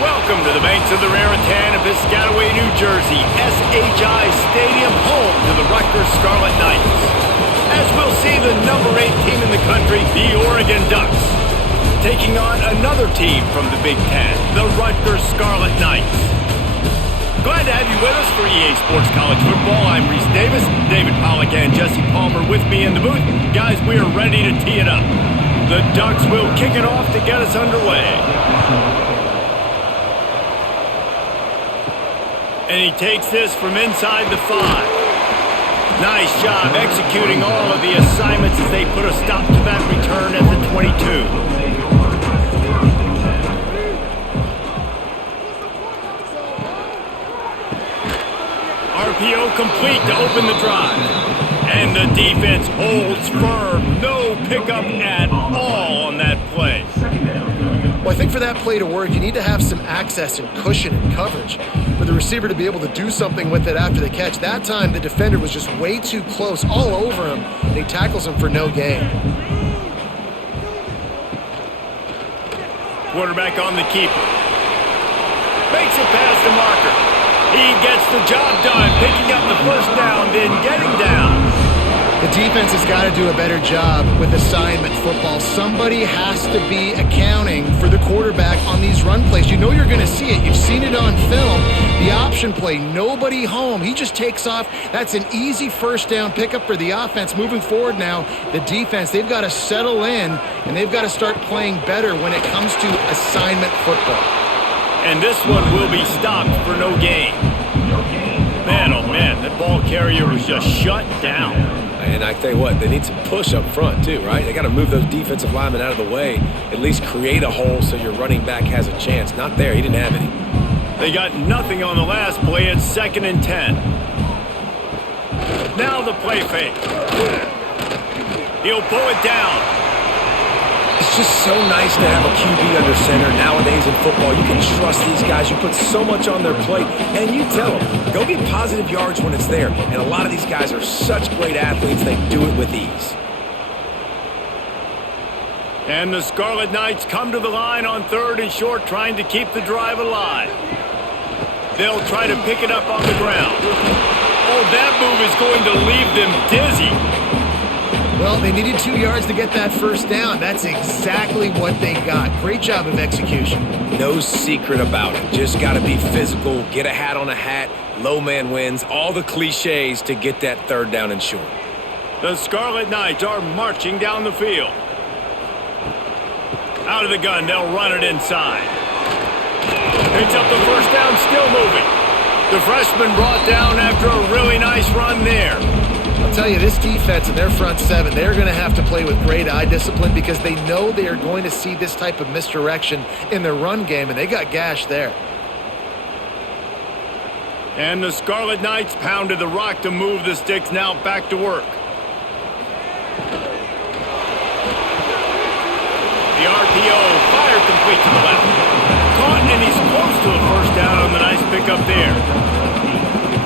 Welcome to the banks of the Raritan of Piscataway, New Jersey, SHI Stadium, home to the Rutgers Scarlet Knights. As we'll see the number 8 team in the country, the Oregon Ducks, taking on another team from the Big Ten, the Rutgers Scarlet Knights. Glad to have you with us for EA Sports College Football. I'm Reese Davis, David Pollack and Jesse Palmer with me in the booth. Guys, we are ready to tee it up. The Ducks will kick it off to get us underway. And he takes this from inside the 5. Nice job executing all of the assignments as they put a stop to that return at the 22. RPO complete to open the drive. And the defense holds firm. No pickup at all on that play. Well, I think for that play to work, you need to have some access and cushion and coverage for the receiver to be able to do something with it after the catch. That time, the defender was just way too close, all over him, and he tackles him for no gain. Quarterback on the keeper. Makes it past the marker. He gets the job done, picking up the first down, then getting down. The defense has got to do a better job with assignment football. Somebody has to be accounting for the quarterback on these run plays. You know you're going to see it. You've seen it on film. The option play, nobody home. He just takes off. That's an easy first down pickup for the offense. Moving forward now, the defense, they've got to settle in, and they've got to start playing better when it comes to assignment football. And this one will be stopped for no gain. Man, oh man, that ball carrier was just shut down. And I tell you what, they need some push up front too, right? They got to move those defensive linemen out of the way, at least create a hole so your running back has a chance. Not there, he didn't have any. They got nothing on the last play. It's 2nd and 10. Now the play fake. He'll pull it down. It's just so nice to have a QB under center. Nowadays in football, you can trust these guys. You put so much on their plate, and you tell them, go get positive yards when it's there. And a lot of these guys are such great athletes, they do it with ease. And the Scarlet Knights come to the line on 3rd and short, trying to keep the drive alive. They'll try to pick it up on the ground. Oh, that move is going to leave them dizzy. Well, they needed 2 yards to get that first down. That's exactly what they got. Great job of execution. No secret about it. Just got to be physical, get a hat on a hat, low man wins, all the cliches to get that 3rd down and short. The Scarlet Knights are marching down the field. Out of the gun, they'll run it inside. Picks up the first down, still moving. The freshman brought down after a really nice run there. I'll tell you, this defense and their front 7, they're going to have to play with great eye discipline because they know they are going to see this type of misdirection in their run game, and they got gashed there. And the Scarlet Knights pounded the rock to move the sticks, now back to work. The RPO, fire complete to the left. Caught, and he's close to a first down on the nice pickup there.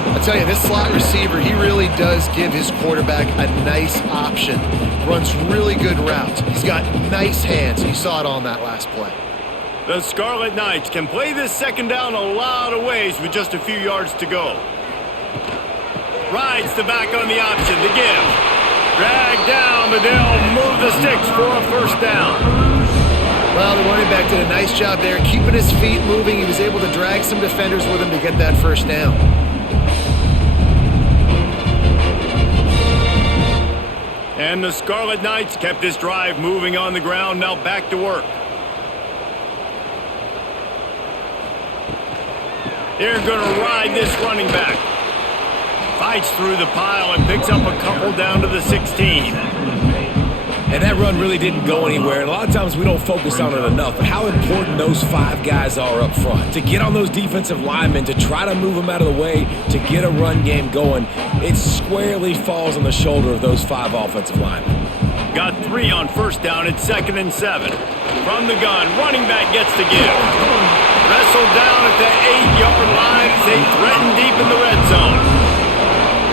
I'll tell you, this slot receiver, he really does give his quarterback a nice option. Runs really good routes. He's got nice hands. You saw it on that last play. The Scarlet Knights can play this 2nd down a lot of ways with just a few yards to go. Rides the back on the option, the give. Drag down, but they'll move the sticks for a first down. Well, the running back did a nice job there, keeping his feet moving. He was able to drag some defenders with him to get that first down. And the Scarlet Knights kept this drive moving on the ground, now back to work. They're going to ride this running back. Fights through the pile and picks up a couple down to the 16. And that run really didn't go anywhere. And a lot of times we don't focus on it enough. But how important those 5 guys are up front. To get on those defensive linemen, to try to move them out of the way, to get a run game going, it squarely falls on the shoulder of those 5 offensive linemen. Got 3 on first down at 2nd and 7. From the gun, running back gets the give. Wrestled down at the 8-yard line as they threaten deep in the red zone.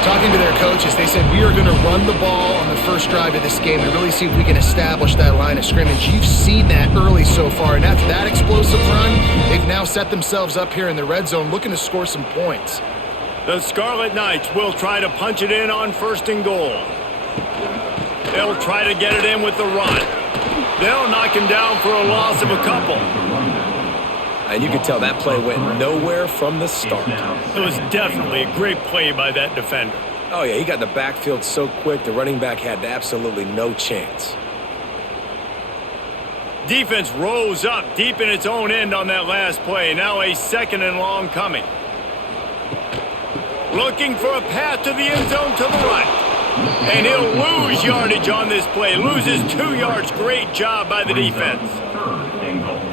Talking to their coaches, they said, we are going to run the ball on the first drive of this game and really see if we can establish that line of scrimmage. You've seen that early so far, and after that explosive run, they've now set themselves up here in the red zone looking to score some points. The Scarlet Knights will try to punch it in on 1st and goal. They'll try to get it in with the run. They'll knock him down for a loss of a couple. And you can tell that play went nowhere from the start. It was definitely a great play by that defender. Oh, yeah, he got in the backfield so quick, the running back had absolutely no chance. Defense rose up deep in its own end on that last play. Now a 2nd and long coming. Looking for a path to the end zone to the right. And he'll lose yardage on this play. Loses 2 yards. Great job by the defense.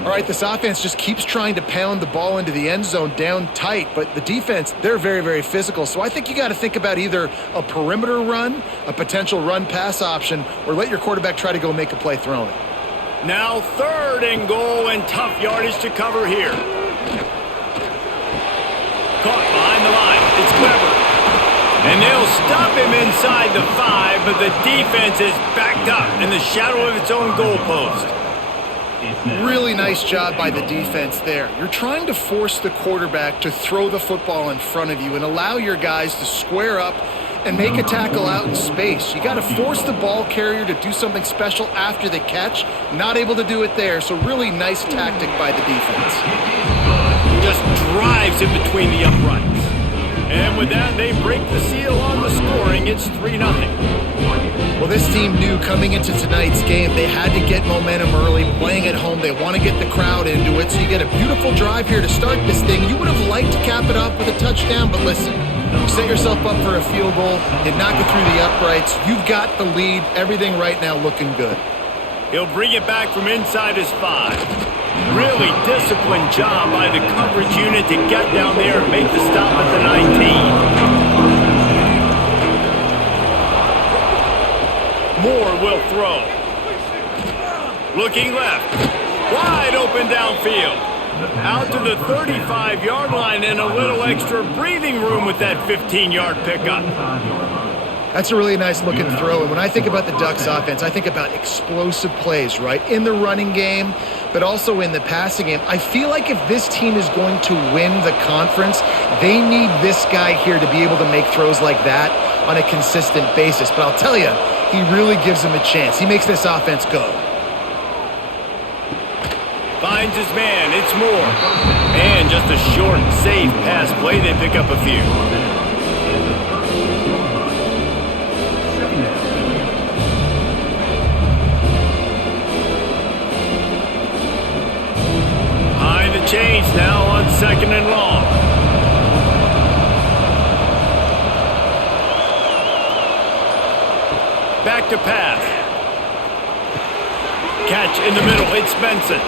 All right, this offense just keeps trying to pound the ball into the end zone down tight, but the defense, they're very, very physical. So I think you got to think about either a perimeter run, a potential run-pass option, or let your quarterback try to go make a play throwing it. Now 3rd and goal and tough yardage to cover here. Caught behind the line. It's clever. And they'll stop him inside the 5, but the defense is backed up in the shadow of its own goalpost. Really nice job by the defense there. You're trying to force the quarterback to throw the football in front of you and allow your guys to square up and make a tackle out in space. You got to force the ball carrier to do something special after the catch. Not able to do it there, so really nice tactic by the defense. Just drives in between the uprights. And with that, they break the seal on the scoring. It's 3-0. Well, this team knew coming into tonight's game they had to get momentum early, playing at home. They want to get the crowd into it, so you get a beautiful drive here to start this thing. You would have liked to cap it off with a touchdown, but listen, you set yourself up for a field goal, you knock it through the uprights, you've got the lead, everything right now looking good. He'll bring it back from inside his 5. Really disciplined job by the coverage unit to get down there and make the stop at the 19. Moore will throw. Looking left. Wide open downfield. Out to the 35-yard line and a little extra breathing room with that 15-yard pickup. That's a really nice looking throw. And when I think about the Ducks offense, I think about explosive plays, right? In the running game, but also in the passing game. I feel like if this team is going to win the conference, they need this guy here to be able to make throws like that on a consistent basis. But I'll tell you, he really gives them a chance. He makes this offense go. Finds his man. It's Moore. And just a short, safe pass play. They pick up a few. Behind the chains now on 2nd and long. Back to pass. Catch in the middle. It's Benson.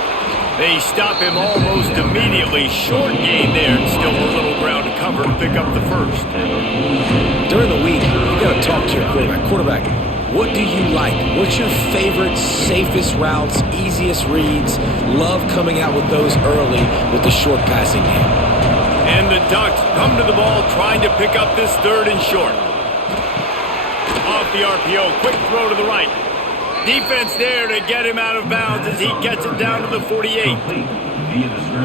They stop him almost immediately. Short gain there, and still a little ground to cover to pick up the 1st. During the week, you got to talk to your quarterback. Quarterback, what do you like? What's your favorite, safest routes, easiest reads? Love coming out with those early with the short passing game. And the Ducks come to the ball trying to pick up this 3rd and short. Off the RPO, quick throw to the right. Defense there to get him out of bounds as he gets it down to the 48.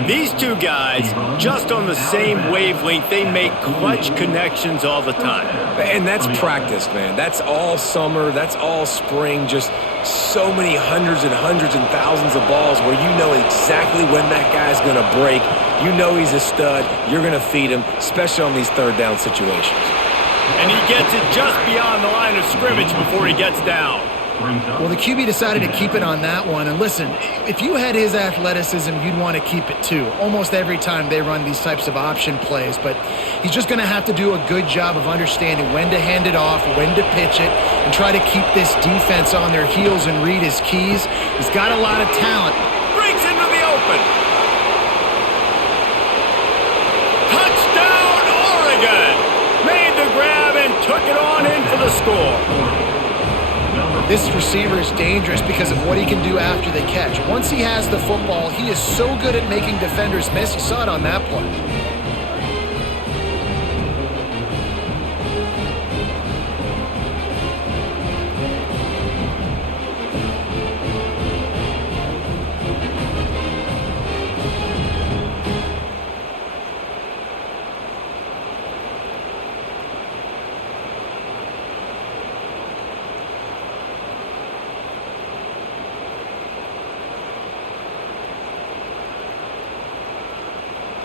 These two guys, just on the same wavelength, they make clutch connections all the time. And that's practice, man. That's all summer. That's all spring. Just so many hundreds and thousands of balls where you know exactly when that guy's going to break. You know he's a stud. You're going to feed him, especially on these 3rd down situations. And he gets it just beyond the line of scrimmage before he gets down. Well, the QB decided to keep it on that one. And listen, if you had his athleticism, you'd want to keep it too. Almost every time they run these types of option plays. But he's just going to have to do a good job of understanding when to hand it off, when to pitch it, and try to keep this defense on their heels and read his keys. He's got a lot of talent. Breaks into the open. Touchdown, Oregon! Made the grab and took it on in for the score. This receiver is dangerous because of what he can do after the catch. Once he has the football, he is so good at making defenders miss. You saw it on that play.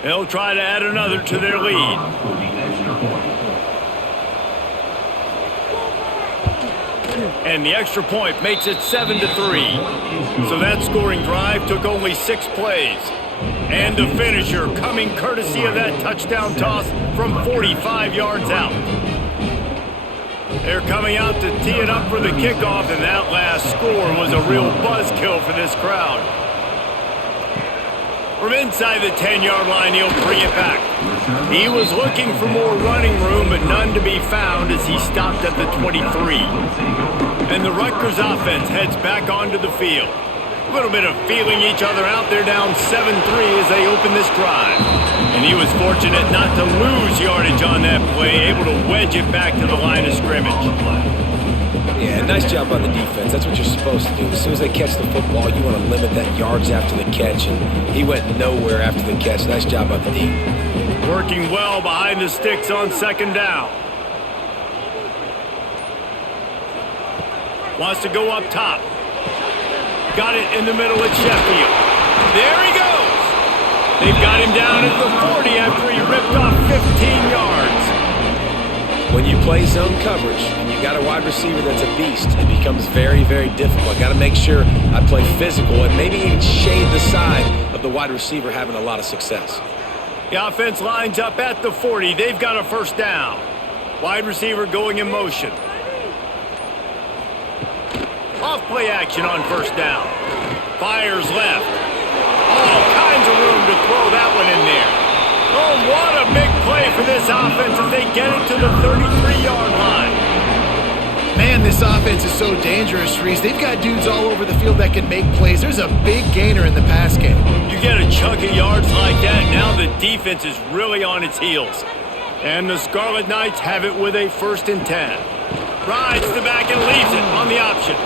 They'll try to add another to their lead. And the extra point makes it 7-3. So that scoring drive took only 6 plays. And the finisher coming courtesy of that touchdown toss from 45 yards out. They're coming out to tee it up for the kickoff, and that last score was a real buzzkill for this crowd. From inside the 10-yard line, he'll bring it back. He was looking for more running room, but none to be found as he stopped at the 23. And the Rutgers offense heads back onto the field. A little bit of feeling each other out. They're down 7-3 as they open this drive. And he was fortunate not to lose yardage on that play, able to wedge it back to the line of scrimmage. Yeah, nice job on the defense. That's what you're supposed to do. As soon as they catch the football, you want to limit that yards after the catch, and he went nowhere after the catch. Nice job on the D. Working well behind the sticks on second down. Wants to go up top. Got it in the middle at Sheffield. There he goes. They've got him down at the 40 after he ripped off 15 yards. When you play zone coverage and you got a wide receiver that's a beast, it becomes very, very difficult. Got to make sure I play physical and maybe even shade the side of the wide receiver having a lot of success. The offense lines up at the 40. They've got a first down. Wide receiver going in motion. Off play action on first down. Fires left. All kinds of room to throw that one in there. Oh, what a big play for this offense as they get it to the 33-yard line. Man, this offense is so dangerous, Reese. They've got dudes all over the field that can make plays. There's a big gainer in the pass game. You get a chunk of yards like that, now the defense is really on its heels. And the Scarlet Knights have it with a 1st and 10. Rides the back and leaves it on the option.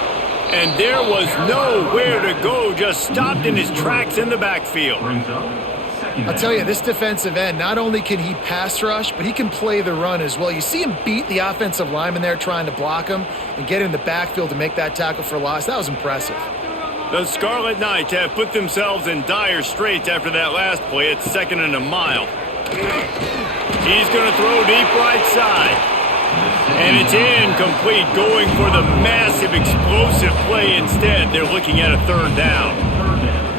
And there was nowhere to go, just stopped in his tracks in the backfield. I'll tell you, this defensive end, not only can he pass rush, but he can play the run as well. You see him beat the offensive lineman there trying to block him and get in the backfield to make that tackle for loss. That was impressive. The Scarlet Knights have put themselves in dire straits after that last play. It's 2nd and a mile. He's going to throw deep right side. And it's incomplete, going for the massive explosive play instead. They're looking at a 3rd down.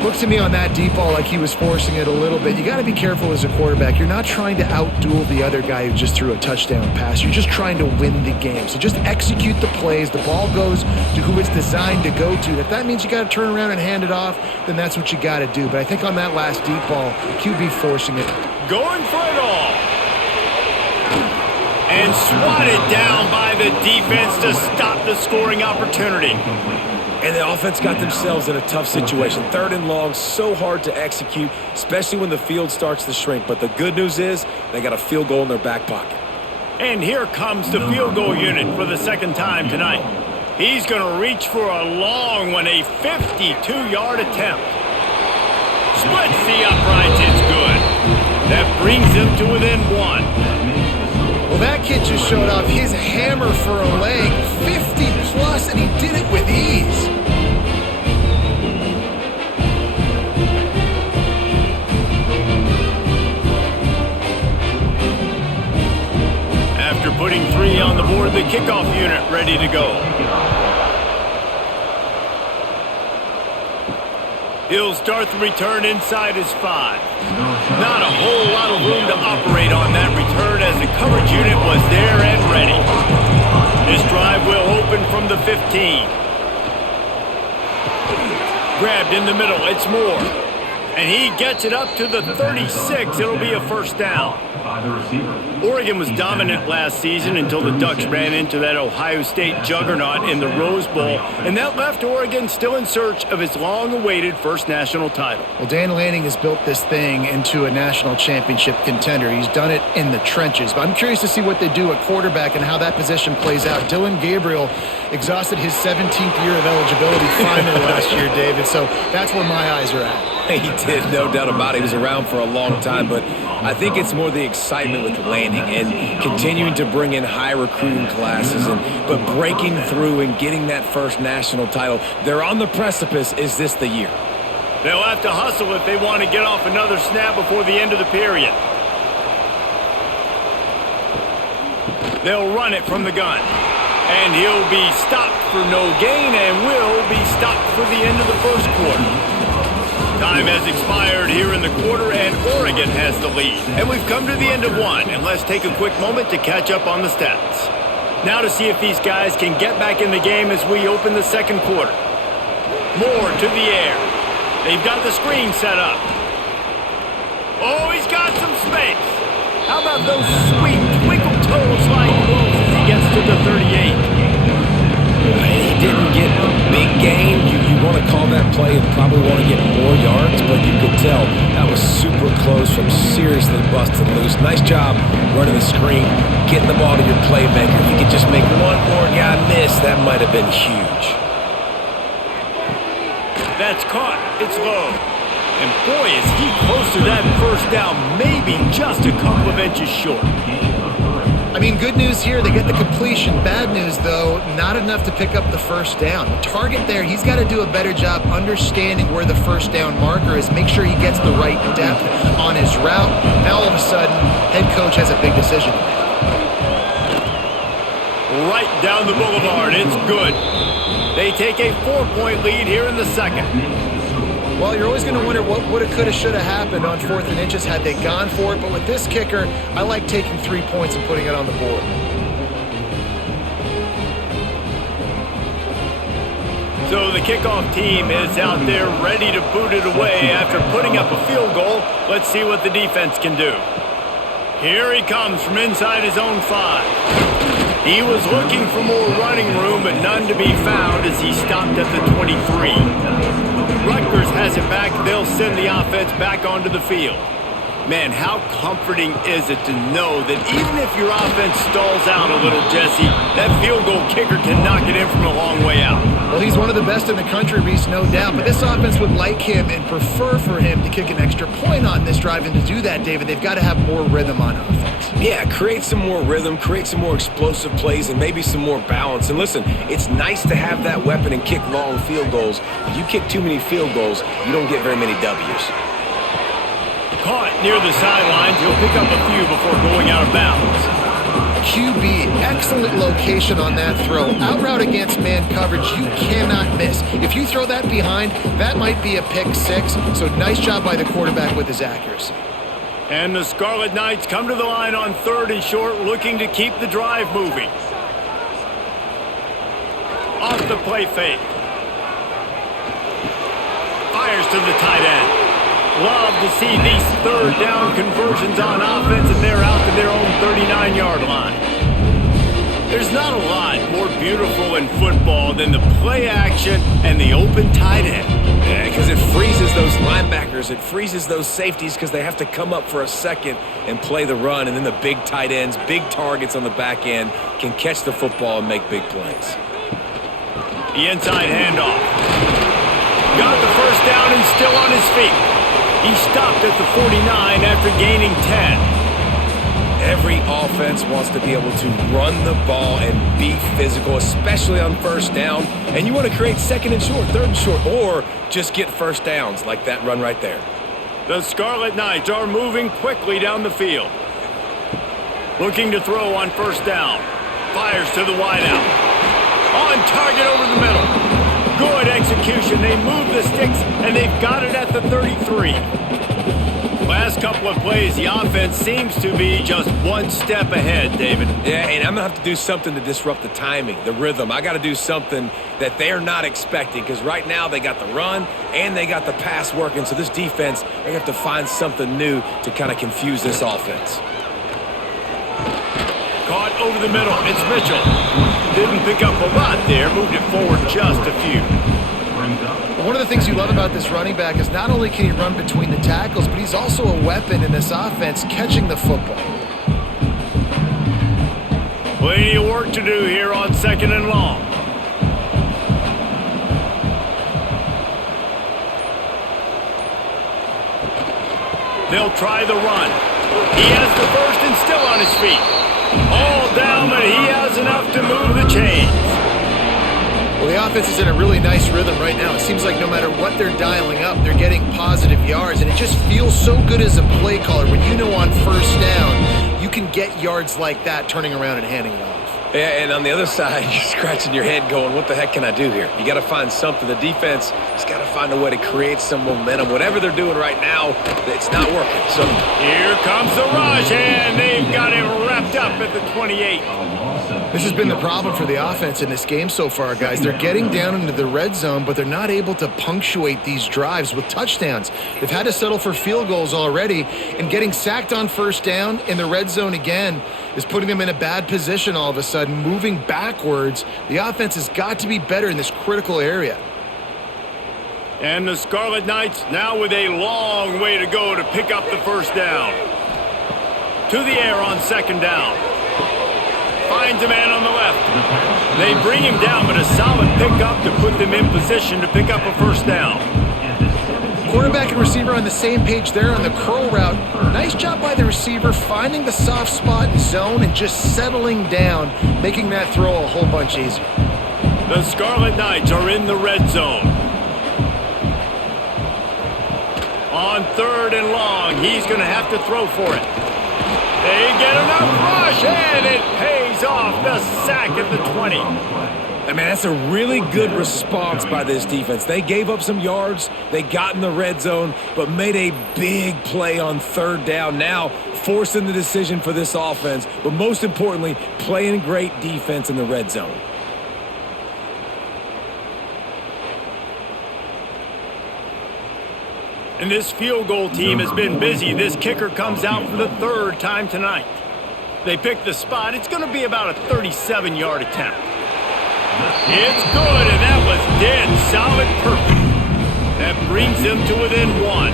Looked to me on that deep ball like he was forcing it a little bit. You got to be careful as a quarterback. You're not trying to outduel the other guy who just threw a touchdown pass. You're just trying to win the game. So just execute the plays. The ball goes to who it's designed to go to. If that means you got to turn around and hand it off, then that's what you got to do. But I think on that last deep ball, QB forcing it. Going for it all. And swatted down by the defense to stop the scoring opportunity. And the offense got themselves in a tough situation. 3rd and long, so hard to execute, especially when the field starts to shrink. But the good news is they got a field goal in their back pocket. And here comes the field goal unit for the 2nd time tonight. He's going to reach for a long one, a 52-yard attempt. Splits the uprights, it's good. That brings him to within 1. Well, that kid just showed off his hammer for a leg, 50-plus, and he did it with ease. After putting 3 on the board, the kickoff unit ready to go. He'll start the return inside his 5. Not a whole lot of room to operate on that return as the coverage unit was there and ready. This drive will open from the 15. Grabbed in the middle, it's Moore. And he gets it up to the 36. It'll be a 1st down. Oregon was dominant last season until the Ducks ran into that Ohio State juggernaut in the Rose Bowl, and that left Oregon still in search of its long-awaited first national title. Well, Dan Lanning has built this thing into a national championship contender. He's done it in the trenches, but I'm curious to see what they do at quarterback and how that position plays out. Dylan Gabriel exhausted his 17th year of eligibility finally last year, David, so that's where my eyes are at. He did, no doubt about it. He was around for a long time, but I think it's more the excitement with Lanning and continuing to bring in high recruiting classes, but breaking through and getting that first national title. They're on the precipice. Is this the year? They'll have to hustle if they want to get off another snap before the end of the period. They'll run it from the gun. And he'll be stopped for no gain and will be stopped for the end of the first quarter. Time has expired here in the quarter, and Oregon has the lead. And we've come to the end of one, and let's take a quick moment to catch up on the stats. Now to see if these guys can get back in the game as we open the second quarter. Moore to the air. They've got the screen set up. Oh, he's got some space. How about those sweet twinkle toe slide moves as he gets to the 38? He didn't get a big gain. You want to call that play and probably want to get more yards, but you could tell that was super close from seriously busting loose. Nice job running the screen, getting the ball to your playmaker. If you could just make one more guy miss, that might have been huge. That's caught. It's low. And boy, is he close to that first down, maybe just a couple of inches short. I mean, good news here, they get the completion. Bad news, though, not enough to pick up the first down. The target there, he's got to do a better job understanding where the first down marker is, make sure he gets the right depth on his route. Now, all of a sudden, head coach has a big decision to make. Right down the boulevard, it's good. They take a 4-point lead here in the second. Well, you're always going to wonder what woulda, coulda, shoulda happened on 4th and inches had they gone for it. But with this kicker, I like taking 3 points and putting it on the board. So the kickoff team is out there ready to boot it away after putting up a field goal. Let's see what the defense can do. Here he comes from inside his own 5. He was looking for more running room, but none to be found as he stopped at the 23. Rutgers has it back. They'll send the offense back onto the field. Man, how comforting is it to know that even if your offense stalls out a little, Jesse, that field goal kicker can knock it in from a long way out. Well, he's one of the best in the country, Reese, no doubt. But this offense would like him and prefer for him to kick an extra point on this drive. And to do that, David, they've got to have more rhythm on offense. Yeah, create some more rhythm, create some more explosive plays, and maybe some more balance. And listen, it's nice to have that weapon and kick long field goals. If you kick too many field goals, you don't get very many W's. Caught near the sidelines. He'll pick up a few before going out of bounds. QB, excellent location on that throw. Out route against man coverage, you cannot miss. If you throw that behind, that might be a pick 6. So nice job by the quarterback with his accuracy. And the Scarlet Knights come to the line on 3rd and short, looking to keep the drive moving. Off the play fake. Fires to the tight end. Love to see these 3rd down conversions on offense, and they're out to their own 39-yard line. There's not a lot more beautiful in football than the play action and the open tight end. Yeah, because it freezes those linebackers. It freezes those safeties because they have to come up for a second and play the run, and then the big tight ends, big targets on the back end can catch the football and make big plays. The inside handoff. Got the first down and still on his feet. He stopped at the 49 after gaining 10. Every offense wants to be able to run the ball and be physical, especially on first down. And you want to create 2nd and short, 3rd and short, or just get first downs like that run right there. The Scarlet Knights are moving quickly down the field. Looking to throw on first down. Fires to the wideout. On target over the middle. Good execution. They move the sticks, and they've got it at the 33. Last couple of plays, the offense seems to be just one step ahead, David. Yeah, and I'm going to have to do something to disrupt the timing, the rhythm. I got to do something that they're not expecting, because right now they got the run and they got the pass working. So this defense, they have to find something new to kind of confuse this offense. Caught over the middle. It's Mitchell. Didn't pick up a lot there. Moved it forward just a few. One of the things you love about this running back is not only can he run between the tackles, but he's also a weapon in this offense catching the football. Plenty of work to do here on 2nd and long. They'll try the run. He has the first and still on his feet. All down, but he has enough to move the chains. Well, the offense is in a really nice rhythm right now. It seems like no matter what they're dialing up, they're getting positive yards, and it just feels so good as a play caller when you know on first down you can get yards like that turning around and handing it off. Yeah, and on the other side, you're scratching your head going, what the heck can I do here? You got to find something. The defense has got to find a way to create some momentum. Whatever they're doing right now, it's not working. So here comes the rush, and they've got him wrapped up at the 28. This has been the problem for the offense in this game so far, guys. They're getting down into the red zone, but they're not able to punctuate these drives with touchdowns. They've had to settle for field goals already, and getting sacked on first down in the red zone again is putting them in a bad position all of a sudden, moving backwards. The offense has got to be better in this critical area. And the Scarlet Knights now with a long way to go to pick up the first down. To the air on second down. Finds a man on the left. They bring him down, but a solid pickup to put them in position to pick up a first down. Quarterback and receiver on the same page there on the curl route. Nice job by the receiver finding the soft spot in zone and just settling down, making that throw a whole bunch easier. The Scarlet Knights are in the red zone. On third and long, he's going to have to throw for it. They get enough rush, and it pays off. The sack at the 20. I mean, that's a really good response by this defense. They gave up some yards, they got in the red zone, but made a big play on third down. Now, forcing the decision for this offense, but most importantly, playing great defense in the red zone. And this field goal team has been busy. This kicker comes out for the third time tonight. They pick the spot. It's going to be about a 37-yard attempt. It's good, and that was dead solid perfect. That brings them to within one.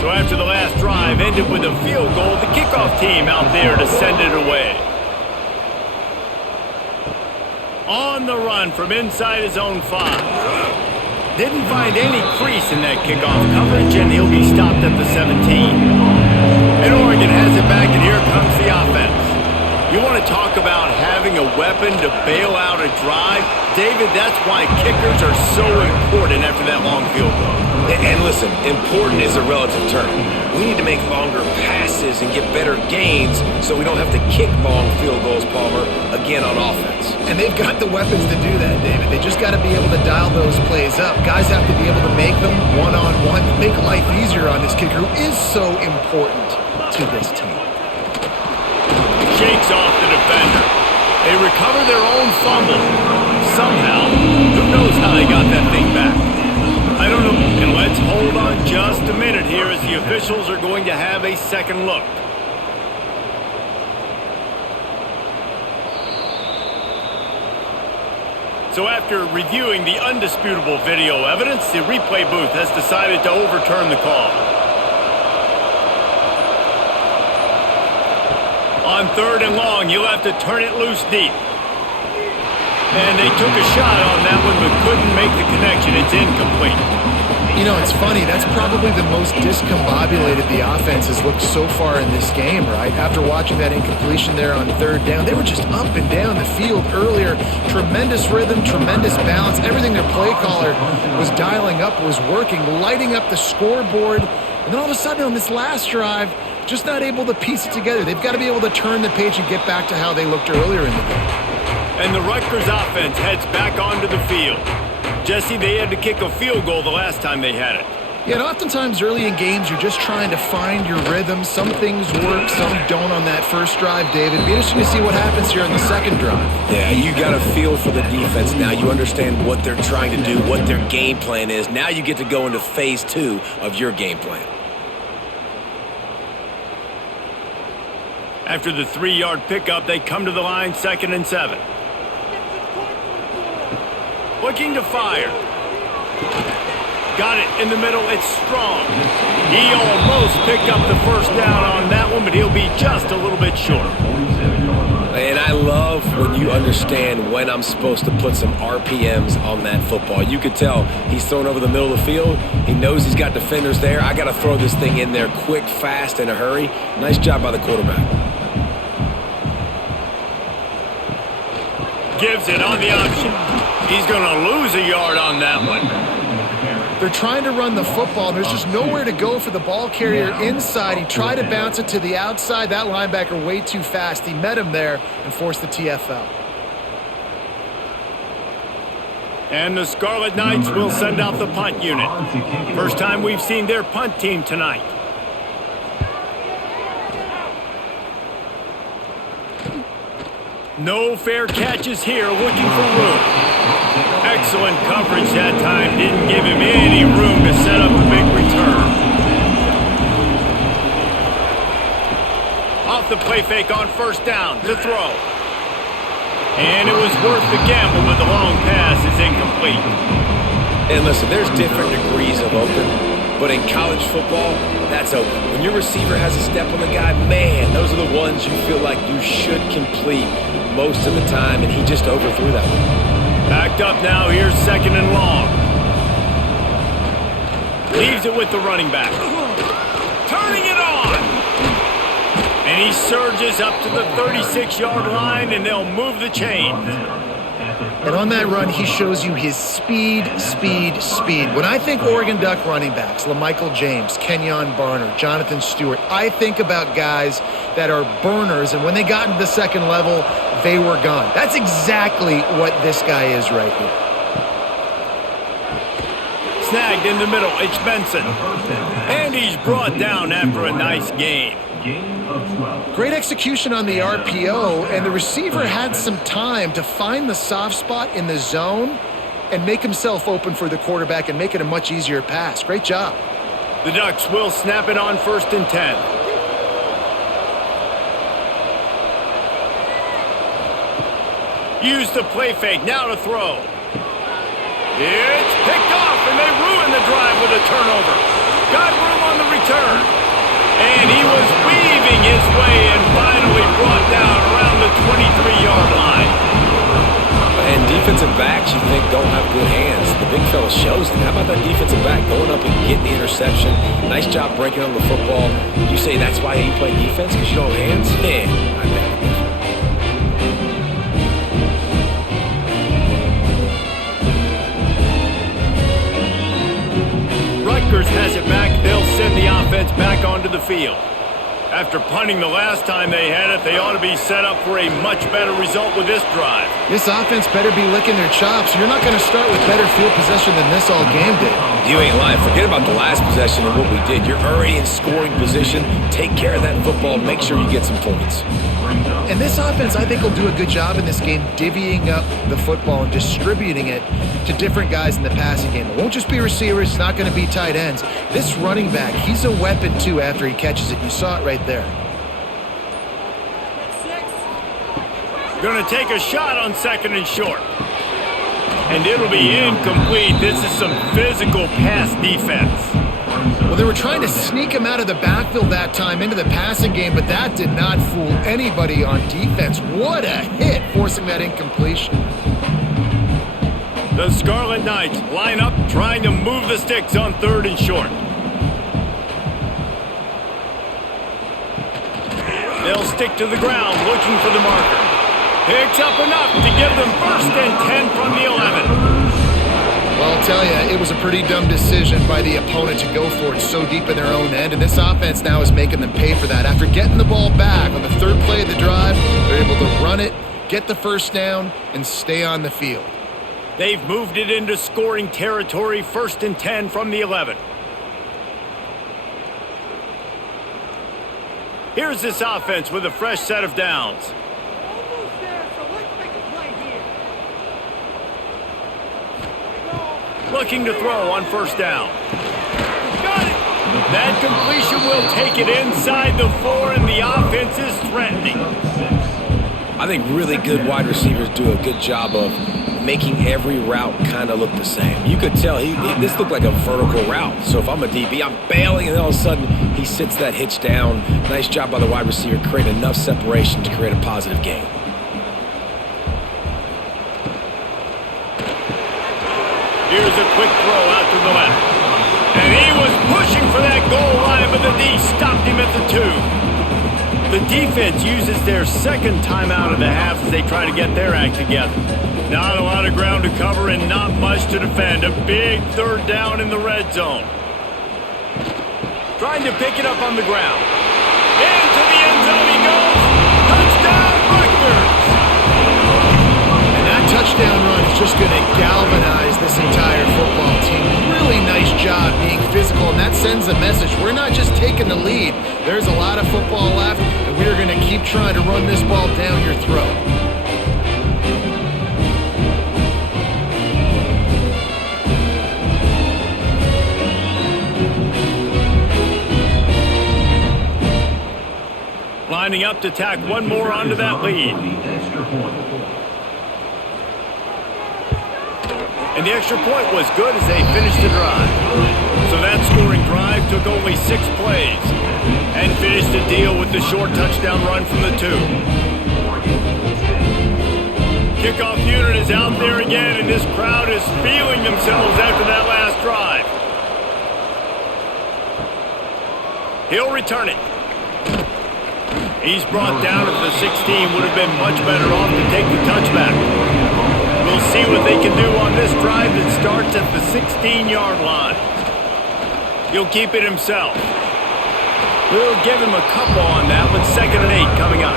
So after the last drive ended with a field goal, the kickoff team out there to send it away. On the run from inside his own 5. Didn't find any crease in that kickoff coverage, and he'll be stopped at the 17. And Oregon has it back, and here comes the offense. You want to talk about having a weapon to bail out a drive? David, that's why kickers are so important after that long field goal. And listen, important is a relative term. We need to make longer passes and get better gains so we don't have to kick long field goals, Palmer, again on offense. And they've got the weapons to do that, David. They just got to be able to dial those plays up. Guys have to be able to make them one-on-one, make life easier on this kicker who is so important to this team. Shakes off the defender. They recover their own fumble. Somehow, who knows how they got that thing back. I don't know. And let's hold on just a minute here as the officials are going to have a second look. So after reviewing the undisputable video evidence, the replay booth has decided to overturn the call. On third and long, you'll have to turn it loose deep. And they took a shot on that one, but couldn't make the connection. It's incomplete. You know, it's funny. That's probably the most discombobulated the offense has looked so far in this game, right? After watching that incompletion there on third down, they were just up and down the field earlier. Tremendous rhythm, tremendous balance. Everything their play caller was dialing up was working, lighting up the scoreboard. And then all of a sudden on this last drive, just not able to piece it together. They've got to be able to turn the page and get back to how they looked earlier in the game. And the Rutgers offense heads back onto the field. Jesse, they had to kick a field goal the last time they had it. Yeah, and oftentimes early in games, you're just trying to find your rhythm. Some things work, some don't on that first drive, David. It'd be interesting to see what happens here on the second drive. Yeah, you got a feel for the defense now. You understand what they're trying to do, what their game plan is. Now you get to go into phase 2 of your game plan. After the 3-yard pickup, they come to the line 2nd and 7. Looking to fire. Got it in the middle. It's strong. He almost picked up the first down on that one, but he'll be just a little bit short. And I love love when you understand when I'm supposed to put some RPMs on that football. You could tell he's thrown over the middle of the field. He knows he's got defenders there. I got to throw this thing in there quick, fast, in a hurry. Nice job by the quarterback. Gives it on the option. He's going to lose a yard on that one. They're trying to run the football. There's just nowhere to go for the ball carrier inside. He tried to bounce it to the outside. That linebacker way too fast. He met him there and forced the TFL. And the Scarlet Knights will send out the punt unit. First time we've seen their punt team tonight. No fair catches here, looking for room. Excellent coverage that time. Didn't give him any room to set up a big return. Off the play fake on first down to throw. And it was worth the gamble, but the long pass is incomplete. And listen, there's different degrees of open, but in college football, that's open. When your receiver has a step on the guy, man, those are the ones you feel like you should complete most of the time, and he just overthrew that one. Backed up now, here's second and long. Leaves it with the running back. Turning it on! And he surges up to the 36-yard line, and they'll move the chains. And on that run, he shows you his speed. When I think Oregon Duck running backs, LaMichael James, Kenyon Barner, Jonathan Stewart, I think about guys that are burners, and when they got into the second level, they were gone. That's exactly what this guy is right here. Snagged in the middle, it's Benson. And he's brought down after a nice gain. Great execution on the RPO, and the receiver had some time to find the soft spot in the zone and make himself open for the quarterback and make it a much easier pass. Great job. The Ducks will snap it on 1st and 10. Use the play fake, now to throw. It's picked off, and they ruin the drive with a turnover. Got room on the return. And he was weaving his way and finally brought down around the 23-yard line. And defensive backs you think don't have good hands. The big fella shows them. How about that defensive back going up and getting the interception? Nice job breaking on the football. You say that's why you play defense, because you don't have hands? Man, I bet. Rutgers has it back. They'll send the offense back onto the field. After punting the last time they had it, they ought to be set up for a much better result with this drive. This offense better be licking their chops. You're not going to start with better field possession than this all game did. You ain't lying. Forget about the last possession and what we did. You're already in scoring position. Take care of that football. Make sure you get some points. And this offense, I think, will do a good job in this game divvying up the football and distributing it to different guys in the passing game. It won't just be receivers. It's not going to be tight ends. This running back, he's a weapon, too, after he catches it. You saw it right there. Going to take a shot on 2nd and short. And it'll be incomplete. This is some physical pass defense. Well, they were trying to sneak him out of the backfield that time into the passing game, but that did not fool anybody on defense. What a hit, forcing that incompletion. The Scarlet Knights line up, trying to move the sticks on 3rd and short. They'll stick to the ground, looking for the marker. Picks up enough to give them 1st and 10 from the 11. Well, I'll tell you, it was a pretty dumb decision by the opponent to go for it so deep in their own end, and this offense now is making them pay for that. After getting the ball back on the 3rd play of the drive, they're able to run it, get the 1st down, and stay on the field. They've moved it into scoring territory, 1st and 10 from the 11. Here's this offense with a fresh set of downs. Looking to throw on 1st down. Got it! That completion will take it inside the 4, and the offense is threatening. I think really good wide receivers do a good job of making every route kind of look the same. You could tell this looked like a vertical route. So if I'm a DB, I'm bailing, and all of a sudden he sits that hitch down. Nice job by the wide receiver, create enough separation to create a positive gain. Here's a quick throw out to the left. And he was pushing for that goal line, but the D stopped him at the 2. The defense uses their second timeout of the half as they try to get their act together. Not a lot of ground to cover and not much to defend. A big third down in the red zone. Trying to pick it up on the ground. Into the end zone he goes. Touchdown, Rutgers! And that touchdown run is just going to galvanize this entire football team. Really nice job being physical, and that sends a message. We're not just taking the lead. There's a lot of football left, and we're going to keep trying to run this ball down your throat. Lining up to tack one more onto that lead. And the extra point was good as they finished the drive. So that scoring drive took only 6 plays and finished the deal with the short touchdown run from the 2. Kickoff unit is out there again, and this crowd is feeling themselves after that last drive. He'll return it. He's brought down at the 16. Would have been much better off to take the touchback. We'll see what they can do on this drive that starts at the 16-yard line. He'll keep it himself. We'll give him a couple on that with 2nd and 8 coming up.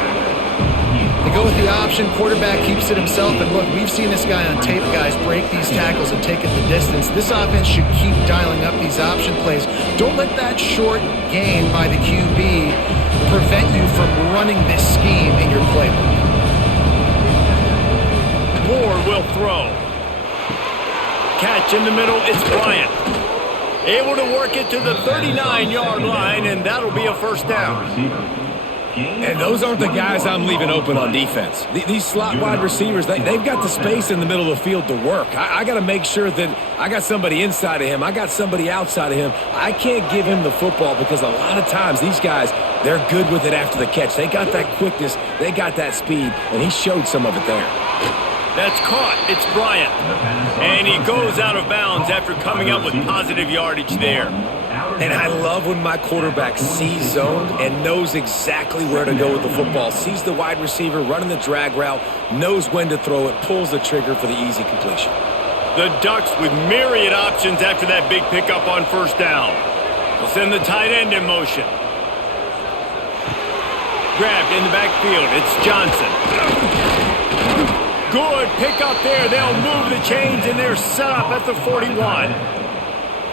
They go with the option. Quarterback keeps it himself. And look, we've seen this guy on tape, guys, break these tackles and take it the distance. This offense should keep dialing up these option plays. Don't let that short gain by the QB prevent you from running this scheme in your playbook. Moore will throw. Catch in the middle, it's Bryant. Able to work it to the 39-yard line, and that'll be a first down. And those aren't the guys I'm leaving open on defense. These slot wide receivers, they've got the space in the middle of the field to work. I got to make sure that I got somebody inside of him. I got somebody outside of him. I can't give him the football because a lot of times these guys, they're good with it after the catch. They got that quickness. They got that speed, and he showed some of it there. That's caught. It's Bryant. And he goes out of bounds after coming up with positive yardage there. And I love when my quarterback sees zoned and knows exactly where to go with the football. Sees the wide receiver running the drag route, knows when to throw it, pulls the trigger for the easy completion. The Ducks with myriad options after that big pickup on first down. They'll send the tight end in motion. Grabbed in the backfield. It's Johnson. Good pickup there. They'll move the chains, and they're set up at the 41.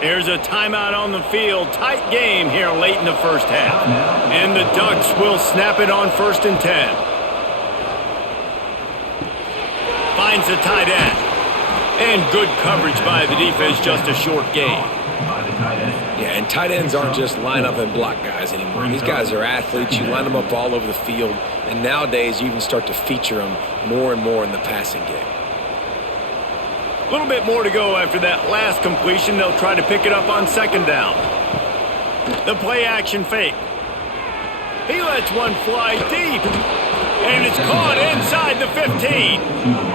Here's a timeout on the field. Tight game here late in the first half. And the Ducks will snap it on 1st and 10. Finds the tight end. And good coverage by the defense, just a short gain. Yeah, and tight ends aren't just line up and block guys anymore. These guys are athletes. You line them up all over the field. And nowadays, you even start to feature them more and more in the passing game. A little bit more to go after that last completion. They'll try to pick it up on 2nd down. The play action fake. He lets one fly deep. And it's caught inside the 15.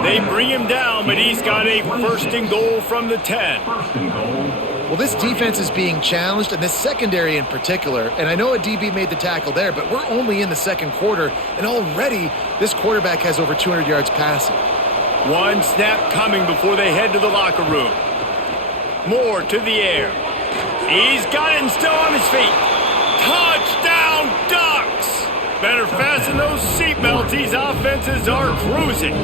They bring him down, but he's got a 1st and goal from the 10. Well, this defense is being challenged, and this secondary in particular. And I know a DB made the tackle there, but we're only in the 2nd quarter, and already this quarterback has over 200 yards passing. One snap coming before they head to the locker room. Moore to the air. He's got it and still on his feet. Touchdown, Ducks! Better fasten those seatbelts. These offenses are cruising.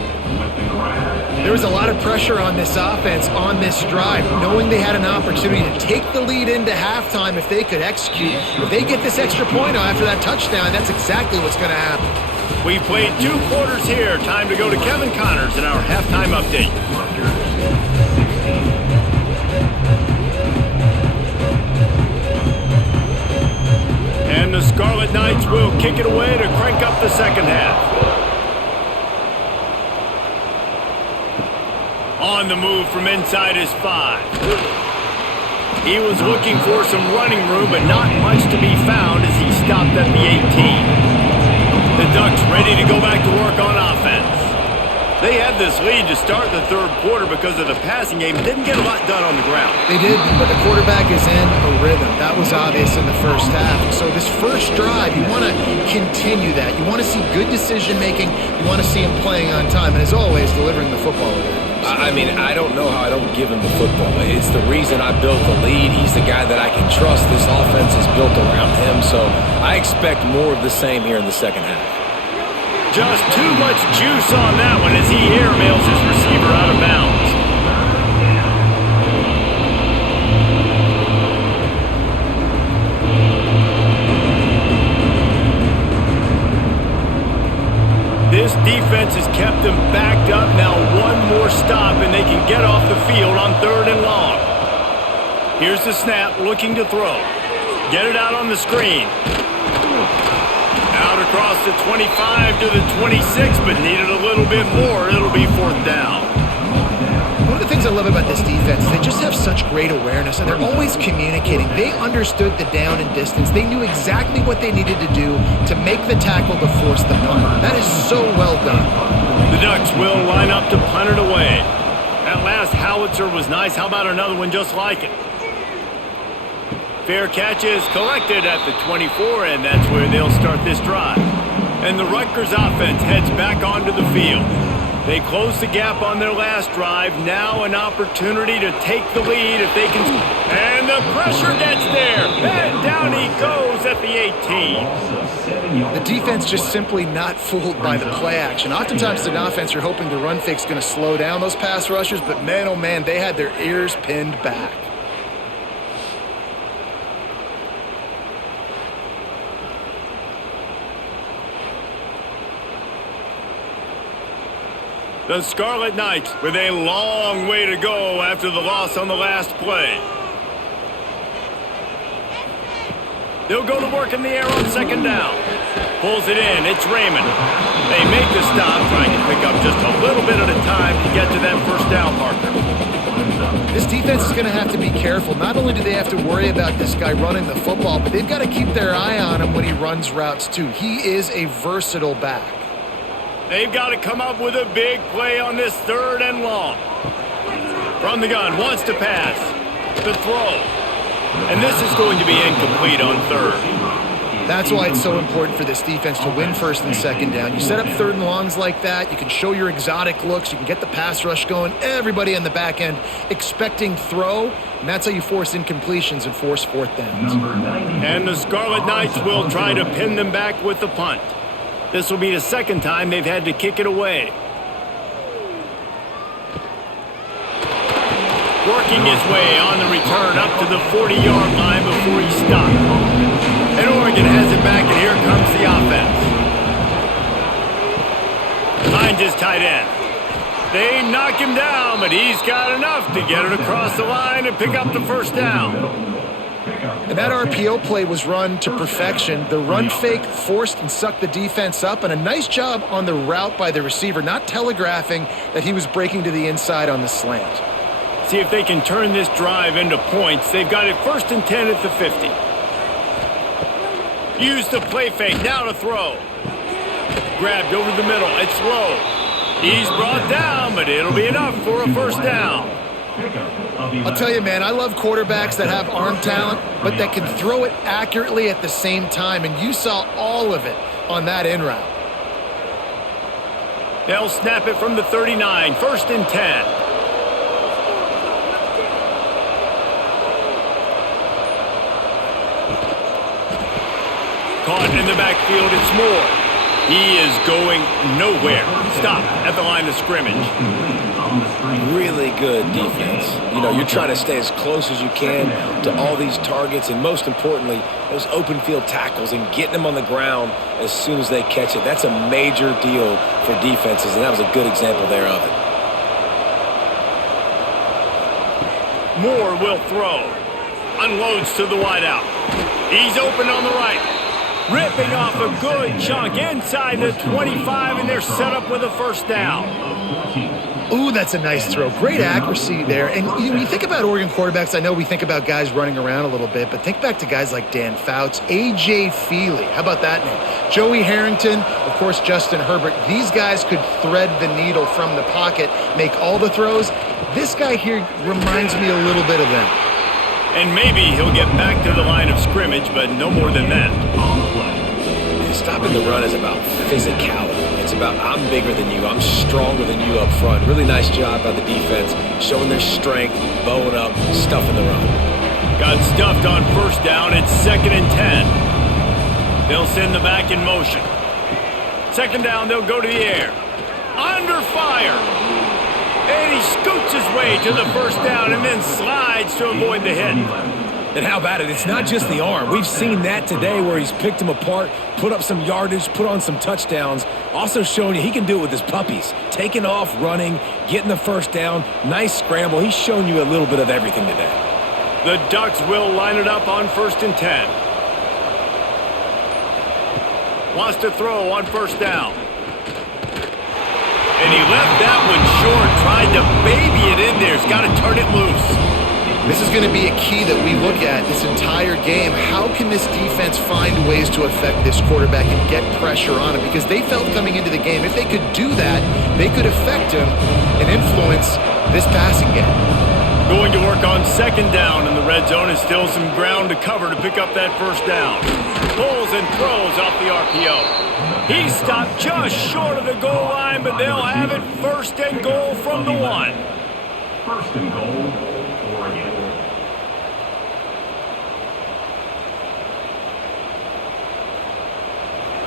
There was a lot of pressure on this offense on this drive, knowing they had an opportunity to take the lead into halftime if they could execute. If they get this extra point after that touchdown, that's exactly what's going to happen. We've played 2 quarters here. Time to go to Kevin Connors in our halftime update. And the Scarlet Knights will kick it away to crank up the 2nd half. On the move from inside his 5. He was looking for some running room, but not much to be found as he stopped at the 18. The Ducks ready to go back to work on offense. They had this lead to start the third quarter because of the passing game. Didn't get a lot done on the ground. They did, but the quarterback is in a rhythm. That was obvious in the first half. So this first drive, you want to continue that. You want to see good decision-making. You want to see him playing on time. And as always, delivering the football. I mean, I don't know how I don't give him the football. It's the reason I built the lead. He's the guy that I can trust. This offense is built around him. So I expect more of the same here in the second half. Just too much juice on that one as he airmails his receiver out of bounds. This defense has kept them backed up. Now one more stop and they can get off the field on 3rd and long. Here's the snap, looking to throw. Get it out on the screen. Out across the 25 to the 26, but needed a little bit more. It'll be 4th down. One of the things I love about this defense, they just have such great awareness, and they're always communicating. They understood the down and distance. They knew exactly what they needed to do to make the tackle to force the punt. That is so well done. The Ducks will line up to punt it away. That last howitzer was nice. How about another one just like it? Fair catch is collected at the 24, and that's where they'll start this drive. And the Rutgers offense heads back onto the field. They close the gap on their last drive. Now an opportunity to take the lead if they can. And the pressure gets there. And down he goes at the 18. The defense just simply not fooled by the play action. Oftentimes an offense, you're hoping the run fake's going to slow down those pass rushers, but man, oh man, they had their ears pinned back. The Scarlet Knights with a long way to go after the loss on the last play. They'll go to work in the air on 2nd down. Pulls it in. It's Raymond. They make the stop, trying to pick up just a little bit at a time to get to that 1st down marker. This defense is going to have to be careful. Not only do they have to worry about this guy running the football, but they've got to keep their eye on him when he runs routes too. He is a versatile back. They've got to come up with a big play on this 3rd and long. From the gun, wants to pass. The throw. And this is going to be incomplete on 3rd. That's why it's so important for this defense to win 1st and 2nd down. You set up 3rd and longs like that, you can show your exotic looks, you can get the pass rush going, everybody on the back end expecting throw, and that's how you force incompletions and force 4th downs. And the Scarlet Knights will try to pin them back with the punt. This will be the 2nd time they've had to kick it away. Working his way on the return up to the 40-yard line before he stopped. And Oregon has it back, and here comes the offense. Finds his tight end. They knock him down, but he's got enough to get it across the line and pick up the 1st down. And that RPO play was run to perfection. The run fake forced and sucked the defense up, and a nice job on the route by the receiver, not telegraphing that he was breaking to the inside on the slant. See if they can turn this drive into points. They've got it 1st and 10 at the 50. Use the play fake, now to throw. Grabbed over the middle, it's low. He's brought down, but it'll be enough for a 1st down. I'll tell you, man, I love quarterbacks that have arm talent, but that can throw it accurately at the same time, and you saw all of it on that in route. They'll snap it from the 39, 1st and 10. Caught in the backfield, it's Moore. He is going nowhere. Stop at the line of scrimmage. Really good defense. You know, you're trying to stay as close as you can to all these targets, and most importantly, those open field tackles and getting them on the ground as soon as they catch it. That's a major deal for defenses, and that was a good example there of it. Moore will throw. Unloads to the wideout. He's open on the right. Ripping off a good chunk inside the 25, and they're set up with a 1st down. Ooh, that's a nice throw. Great accuracy there. And when you think about Oregon quarterbacks, I know we think about guys running around a little bit, but think back to guys like Dan Fouts, A.J. Feely. How about that name? Joey Harrington. Of course, Justin Herbert. These guys could thread the needle from the pocket, make all the throws. This guy here reminds me a little bit of them. And maybe he'll get back to the line of scrimmage, but no more than that. Stopping the run is about physicality. It's about I'm bigger than you, I'm stronger than you up front. Really nice job by the defense, showing their strength, bowing up, stuffing the run. Got stuffed on first down. It's 2nd and 10. They'll send the back in motion. 2nd down, they'll go to the air. Under fire. And he scoots his way to the first down and then slides to avoid the hit. And how about it? It's not just the arm. We've seen that today where he's picked him apart, put up some yardage, put on some touchdowns. Also showing you he can do it with his puppies. Taking off, running, getting the first down. Nice scramble. He's shown you a little bit of everything today. The Ducks will line it up on 1st and 10. Wants to throw on first down. And he left that one short. Tried to baby it in there. He's got to turn it loose. This is going to be a key that we look at this entire game. How can this defense find ways to affect this quarterback and get pressure on him? Because they felt coming into the game, if they could do that, they could affect him and influence this passing game. Going to work on 2nd down in the red zone. Is still some ground to cover to pick up that first down. Pulls and throws off the RPO. He stopped just short of the goal line, but they'll have it 1st and goal from the 1. 1st and goal, Oregon.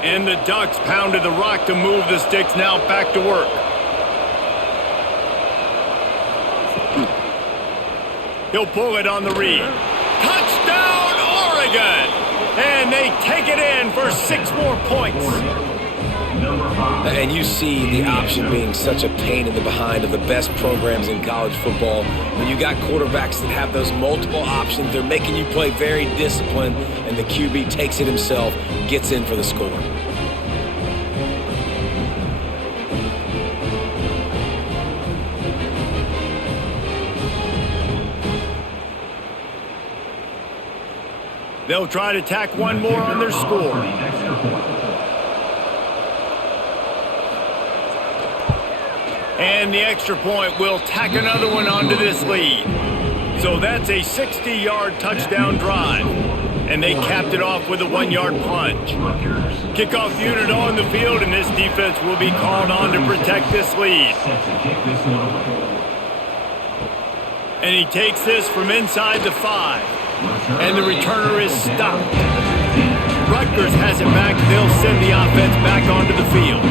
And the Ducks pounded the rock to move the sticks. Now back to work. He'll pull it on the read. Touchdown, Oregon! And they take it in for 6 more points. And you see the option being such a pain in the behind of the best programs in college football. When you got quarterbacks that have those multiple options, they're making you play very disciplined, and the QB takes it himself, gets in for the score. They'll try to tack one more on their score. And the extra point will tack another one onto this lead. So that's a 60-yard touchdown drive. And they capped it off with a 1-yard plunge. Kickoff unit on the field, and this defense will be called on to protect this lead. And he takes this from inside the 5. And the returner is stopped. Rutgers has it back. They'll send the offense back onto the field.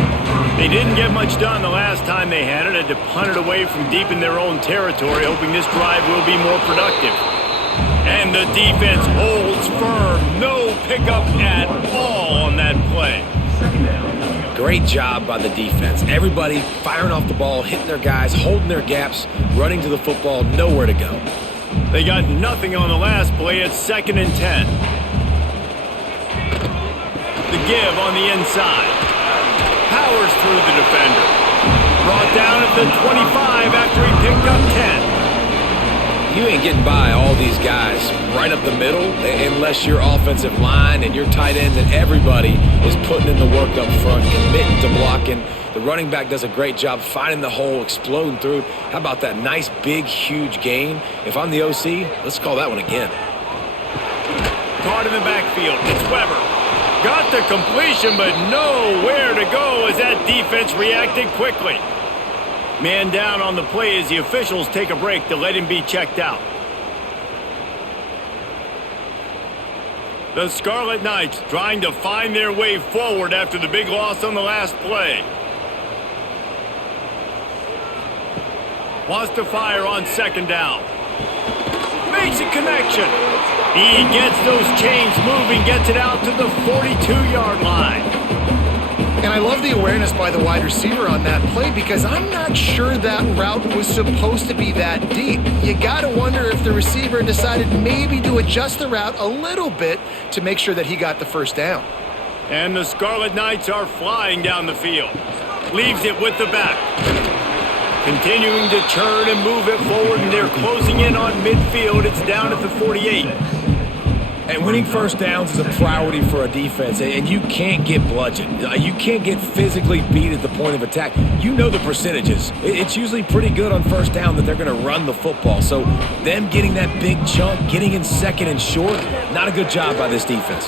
They didn't get much done the last time they had it. Had to punt it away from deep in their own territory, hoping this drive will be more productive. And the defense holds firm. No pickup at all on that play. Great job by the defense. Everybody firing off the ball, hitting their guys, holding their gaps, running to the football, nowhere to go. They got nothing on the last play. It's 2nd and 10. The give on the inside. Powers through the defender. Brought down at the 25 after he picked up 10. You ain't getting by all these guys right up the middle unless your offensive line and your tight ends and everybody is putting in the work up front, committing to blocking. The running back does a great job finding the hole, exploding through. How about that nice, big, huge gain? If I'm the OC, let's call that one again. Caught in the backfield. It's Weber. Got the completion, but nowhere to go as that defense reacted quickly. Man down on the play as the officials take a break to let him be checked out. The Scarlet Knights trying to find their way forward after the big loss on the last play. Wants to fire on 2nd down. Makes a connection. He gets those chains moving, gets it out to the 42-yard line. And I love the awareness by the wide receiver on that play because I'm not sure that route was supposed to be that deep. You got to wonder if the receiver decided maybe to adjust the route a little bit to make sure that he got the first down. And the Scarlet Knights are flying down the field. Leaves it with the back. Continuing to churn and move it forward, and they're closing in on midfield. It's down at the 48. And winning first downs is a priority for a defense, and you can't get bludgeoned. You can't get physically beat at the point of attack. You know the percentages. It's usually pretty good on first down that they're going to run the football. So them getting that big chunk, getting in second and short, not a good job by this defense.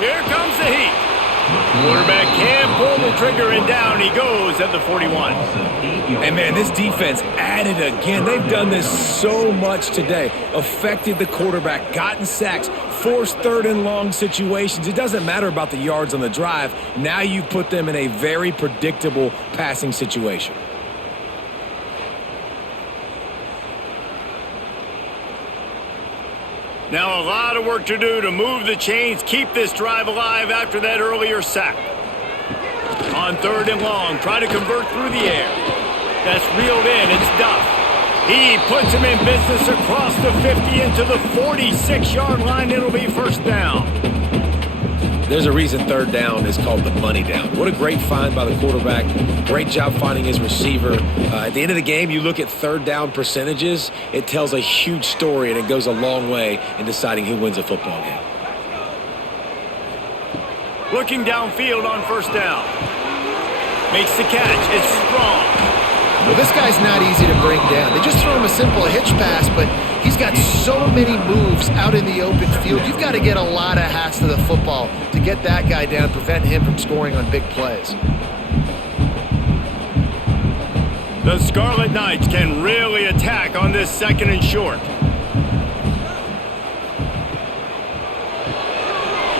Here comes the heat. Quarterback can't pull the trigger, and down he goes at the 41. And, man, this defense added again. They've done this so much today. Affected the quarterback, gotten sacks, forced third and long situations. It doesn't matter about the yards on the drive. Now you put them in a very predictable passing situation. Now a lot of work to do to move the chains, keep this drive alive after that earlier sack. On third and long, try to convert through the air. That's reeled in, it's Duff. He puts him in business across the 50 into the 46-yard line. It'll be first down. There's a reason third down is called the money down. What a great find by the quarterback. Great job finding his receiver. At the end of the game, you look at third down percentages. It tells a huge story, and it goes a long way in deciding who wins a football game. Looking downfield on first down. Makes the catch. It's strong. Well, this guy's not easy to bring down. They just throw him a simple hitch pass, but he's got so many moves out in the open field. You've got to get a lot of hats to the football to get that guy down, prevent him from scoring on big plays. The Scarlet Knights can really attack on this second and short.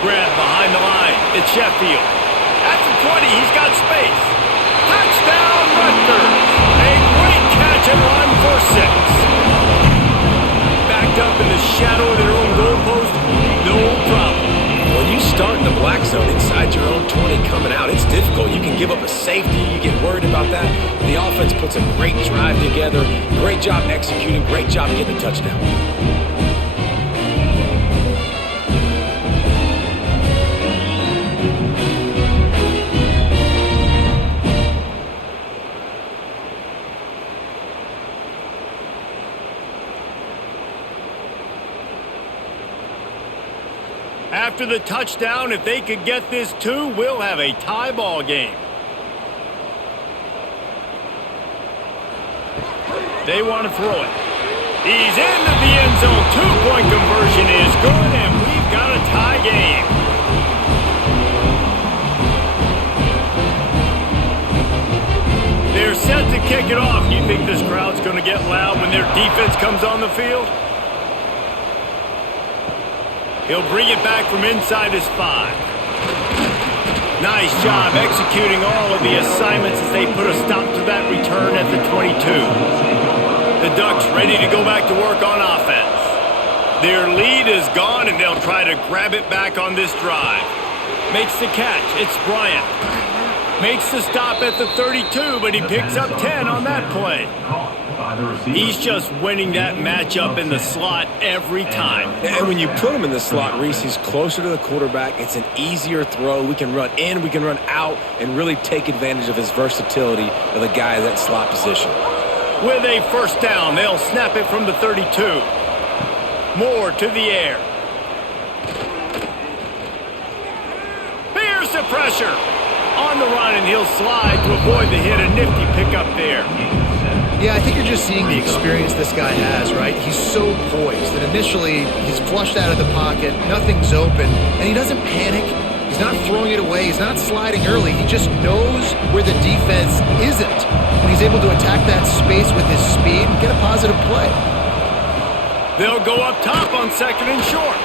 Grab behind the line. It's Sheffield. At the 20, he's got space. Touchdown, Rutgers. A great catch and run for 6. Backed up in the shadow of their own goalpost, no problem. When you start in the black zone inside your own 20 coming out, it's difficult. You can give up a safety. You get worried about that. The offense puts a great drive together. Great job executing. Great job getting a touchdown. After the touchdown, if they could get this too, we'll have a tie ball game. They want to throw it. He's into the end zone. 2-point conversion is good, and we've got a tie game. They're set to kick it off. You think this crowd's going to get loud when their defense comes on the field? He'll bring it back from inside his 5. Nice job executing all of the assignments as they put a stop to that return at the 22. The Ducks ready to go back to work on offense. Their lead is gone, and they'll try to grab it back on this drive. Makes the catch. It's Bryant. Makes the stop at the 32, but he picks up 10 on that play. He's just winning that matchup in the slot every time. And when you put him in the slot, Reese, he's closer to the quarterback. It's an easier throw. We can run in, we can run out, and really take advantage of his versatility of the guy in that slot position. With a first down, they'll snap it from the 32. More to the air. Here's the pressure. On the run, and he'll slide to avoid the hit. A nifty pickup there. Yeah, I think you're just seeing the experience this guy has, right? He's so poised that initially he's flushed out of the pocket, nothing's open, and he doesn't panic. He's not throwing it away. He's not sliding early. He just knows where the defense isn't, and he's able to attack that space with his speed and get a positive play. They'll go up top on second and short.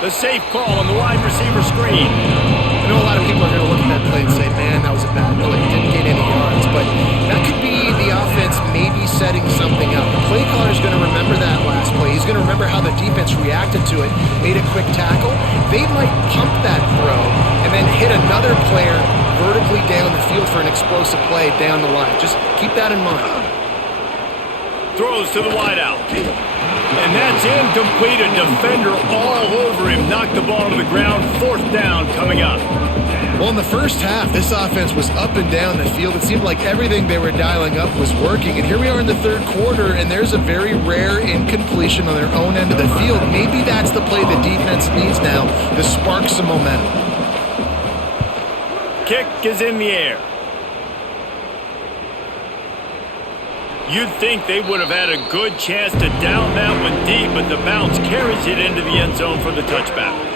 The safe call on the wide receiver screen. I know a lot of people are going to look at that play and say, man, that was a bad play. He didn't gain any yards, but that could be the offense maybe setting something up. The play caller is going to remember that last play. He's going to remember how the defense reacted to it, made a quick tackle. They might pump that throw and then hit another player vertically down the field for an explosive play down the line. Just keep that in mind. Throws to the wideout. And that's incomplete. A defender all over him. Knocked the ball to the ground. 4th down coming up. Well, in the first half, this offense was up and down the field. It seemed like everything they were dialing up was working. And here we are in the 3rd quarter, and there's a very rare incompletion on their own end of the field. Maybe that's the play the defense needs now to spark some momentum. Kick is in the air. You'd think they would have had a good chance to down that one deep, but the bounce carries it into the end zone for the touchback.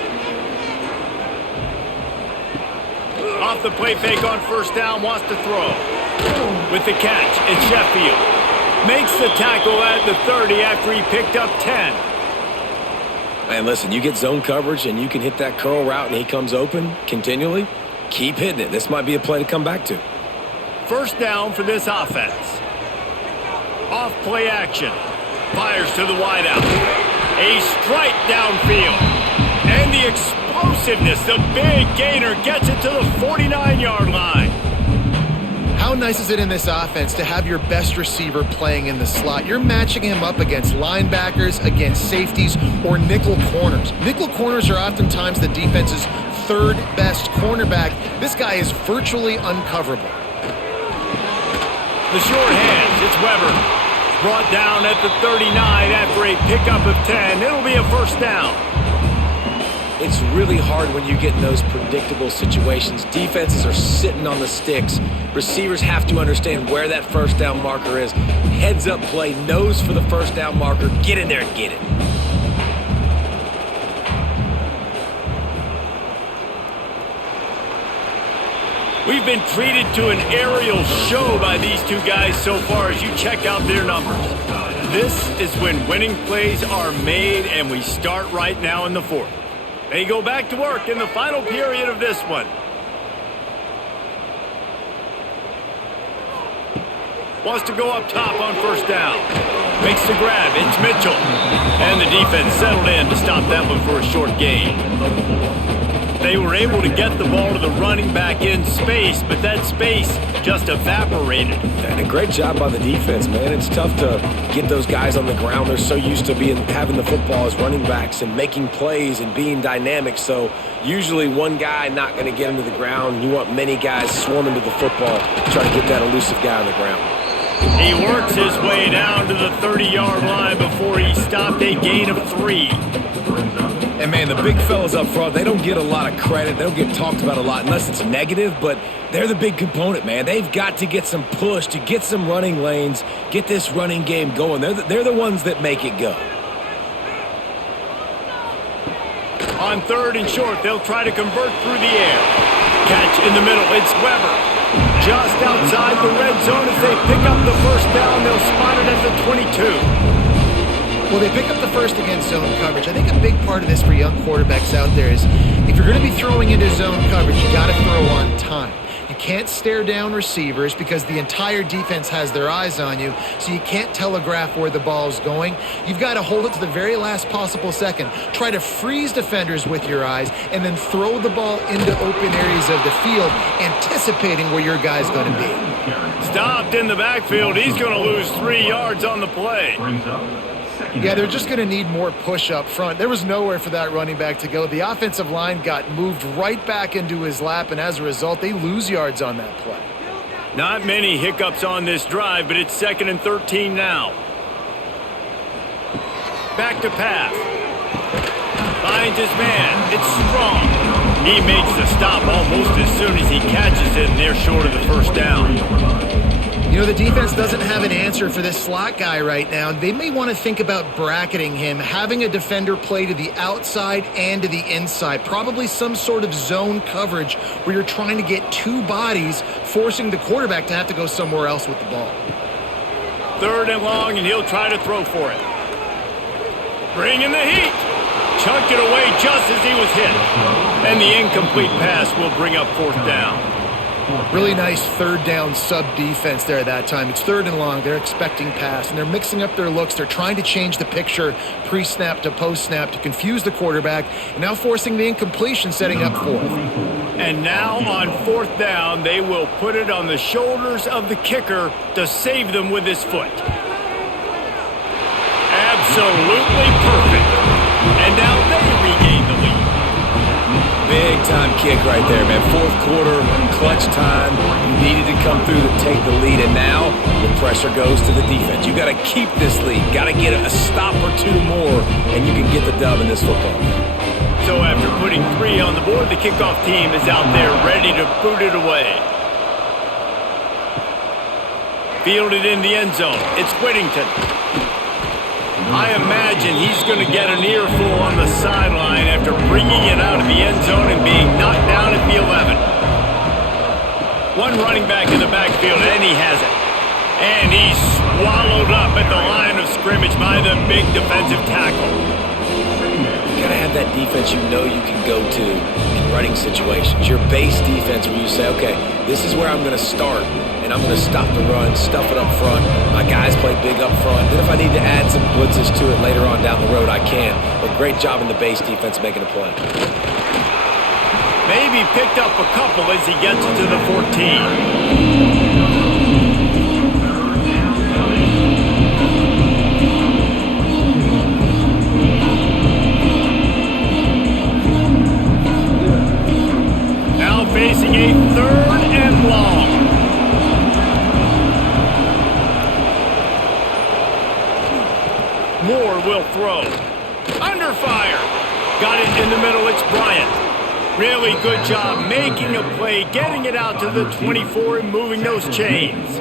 Off the play fake on 1st down, wants to throw. With the catch, it's Sheffield. Makes the tackle at the 30 after he picked up 10. Man, listen, you get zone coverage and you can hit that curl route and he comes open continually. Keep hitting it. This might be a play to come back to. 1st down for this offense. Off play action. Fires to the wideout. A strike downfield. And the explosiveness, the big gainer gets it to the 49-yard line. How nice is it in this offense to have your best receiver playing in the slot? You're matching him up against linebackers, against safeties, or nickel corners. Nickel corners are oftentimes the defense's 3rd best cornerback. This guy is virtually uncoverable. The short hands, it's Weber. Brought down at the 39 after a pickup of 10. It'll be a 1st down. It's really hard when you get in those predictable situations. Defenses are sitting on the sticks. Receivers have to understand where that 1st down marker is. Heads up play, nose for the 1st down marker. Get in there and get it. We've been treated to an aerial show by these two guys so far as you check out their numbers. This is when winning plays are made, and we start right now in the 4th. They go back to work in the final period of this one. Wants to go up top on 1st down. Makes the grab. It's Mitchell. And the defense settled in to stop that one for a short gain. They were able to get the ball to the running back in space, but that space just evaporated. And a great job by the defense, man. It's tough to get those guys on the ground. They're so used to having the football as running backs and making plays and being dynamic. So usually one guy not going to get into the ground. You want many guys swarming to the football to try to get that elusive guy on the ground. He works his way down to the 30-yard line before he stopped a gain of 3. And, man, the big fellas up front, they don't get a lot of credit. They don't get talked about a lot unless it's negative, but they're the big component, man. They've got to get some push to get some running lanes, get this running game going. They're the ones that make it go. On 3rd and short, they'll try to convert through the air. Catch in the middle, it's Weber. Just outside the red zone as they pick up the 1st down. They'll spot it at the 22. Well, they pick up the 1st against zone coverage. I think a big part of this for young quarterbacks out there is if you're going to be throwing into zone coverage, you got to throw on time. You can't stare down receivers because the entire defense has their eyes on you, so you can't telegraph where the ball's going. You've got to hold it to the very last possible second. Try to freeze defenders with your eyes and then throw the ball into open areas of the field, anticipating where your guy's going to be. Stopped in the backfield. He's going to lose 3 yards on the play. Yeah, they're just going to need more push up front. There was nowhere for that running back to go. The offensive line got moved right back into his lap, and as a result, they lose yards on that play. Not many hiccups on this drive, but it's 2nd and 13 now. Back to pass. Finds his man. It's Strong. He makes the stop almost as soon as he catches it, and they're short of the 1st down. You know, the defense doesn't have an answer for this slot guy right now. They may want to think about bracketing him, having a defender play to the outside and to the inside. Probably some sort of zone coverage where you're trying to get 2 bodies, forcing the quarterback to have to go somewhere else with the ball. 3rd and long, and he'll try to throw for it. Bring in the heat. Chucked it away just as he was hit. And the incomplete pass will bring up 4th down. Really nice 3rd down sub-defense there at that time. It's 3rd and long. They're expecting pass, and they're mixing up their looks. They're trying to change the picture pre-snap to post-snap to confuse the quarterback, and now forcing the incompletion, setting up 4th. And now on 4th down, they will put it on the shoulders of the kicker to save them with his foot. Absolutely perfect. And now they regain the lead. Big time kick right there, man. Fourth quarter, clutch time. You needed to come through to take the lead, and now the pressure goes to the defense. You got to keep this lead. Got to get a stop or two more, and you can get the dub in this football game. So after putting 3 on the board, the kickoff team is out there ready to boot it away. Fielded in the end zone. It's Whittington. I imagine he's going to get an earful on the sideline after bringing it out of the end zone and being knocked down at the 11. One running back in the backfield, and he has it. And he's swallowed up at the line of scrimmage by the big defensive tackle. You got to have that defense you know you can go to in running situations. Your base defense where you say, okay, this is where I'm going to start. And I'm going to stop the run, stuff it up front. My guys play big up front. Then if I need to add some blitzes to it later on down the road, I can. But great job in the base defense making a play. Maybe picked up a couple as he gets to the 14. Now facing a 3rd and long. Moore will throw. Under fire. Got it in the middle. It's Bryant. Really good job making a play, getting it out to the 24 and moving those chains.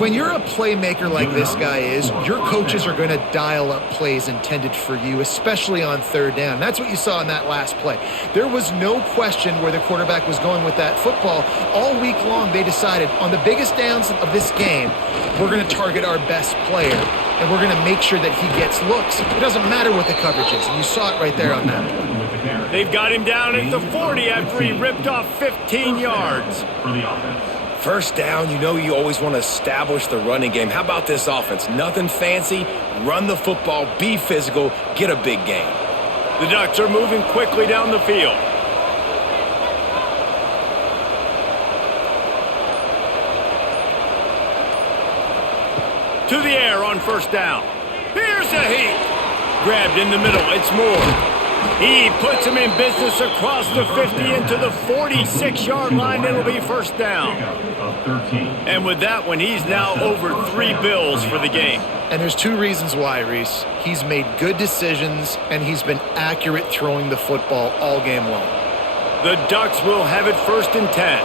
When you're a playmaker like this guy is, your coaches are going to dial up plays intended for you, especially on 3rd down. That's what you saw in that last play. There was no question where the quarterback was going with that football. All week long, they decided on the biggest downs of this game, we're going to target our best player, and we're going to make sure that he gets looks. It doesn't matter what the coverage is, and you saw it right there on that play. They've got him down at the 40 after he ripped off 15 yards. First down, you know you always want to establish the running game. How about this offense? Nothing fancy. Run the football, be physical, get a big gain. The Ducks are moving quickly down the field. To the air on 1st down. Here's a heat. Grabbed in the middle. It's Moore. He puts him in business across the 50 into the 46-yard line. It'll be 1st down. And with that one, he's now over 3 bills for the game. And there's 2 reasons why, Reese. He's made good decisions, and he's been accurate throwing the football all game long. The Ducks will have it 1st and 10.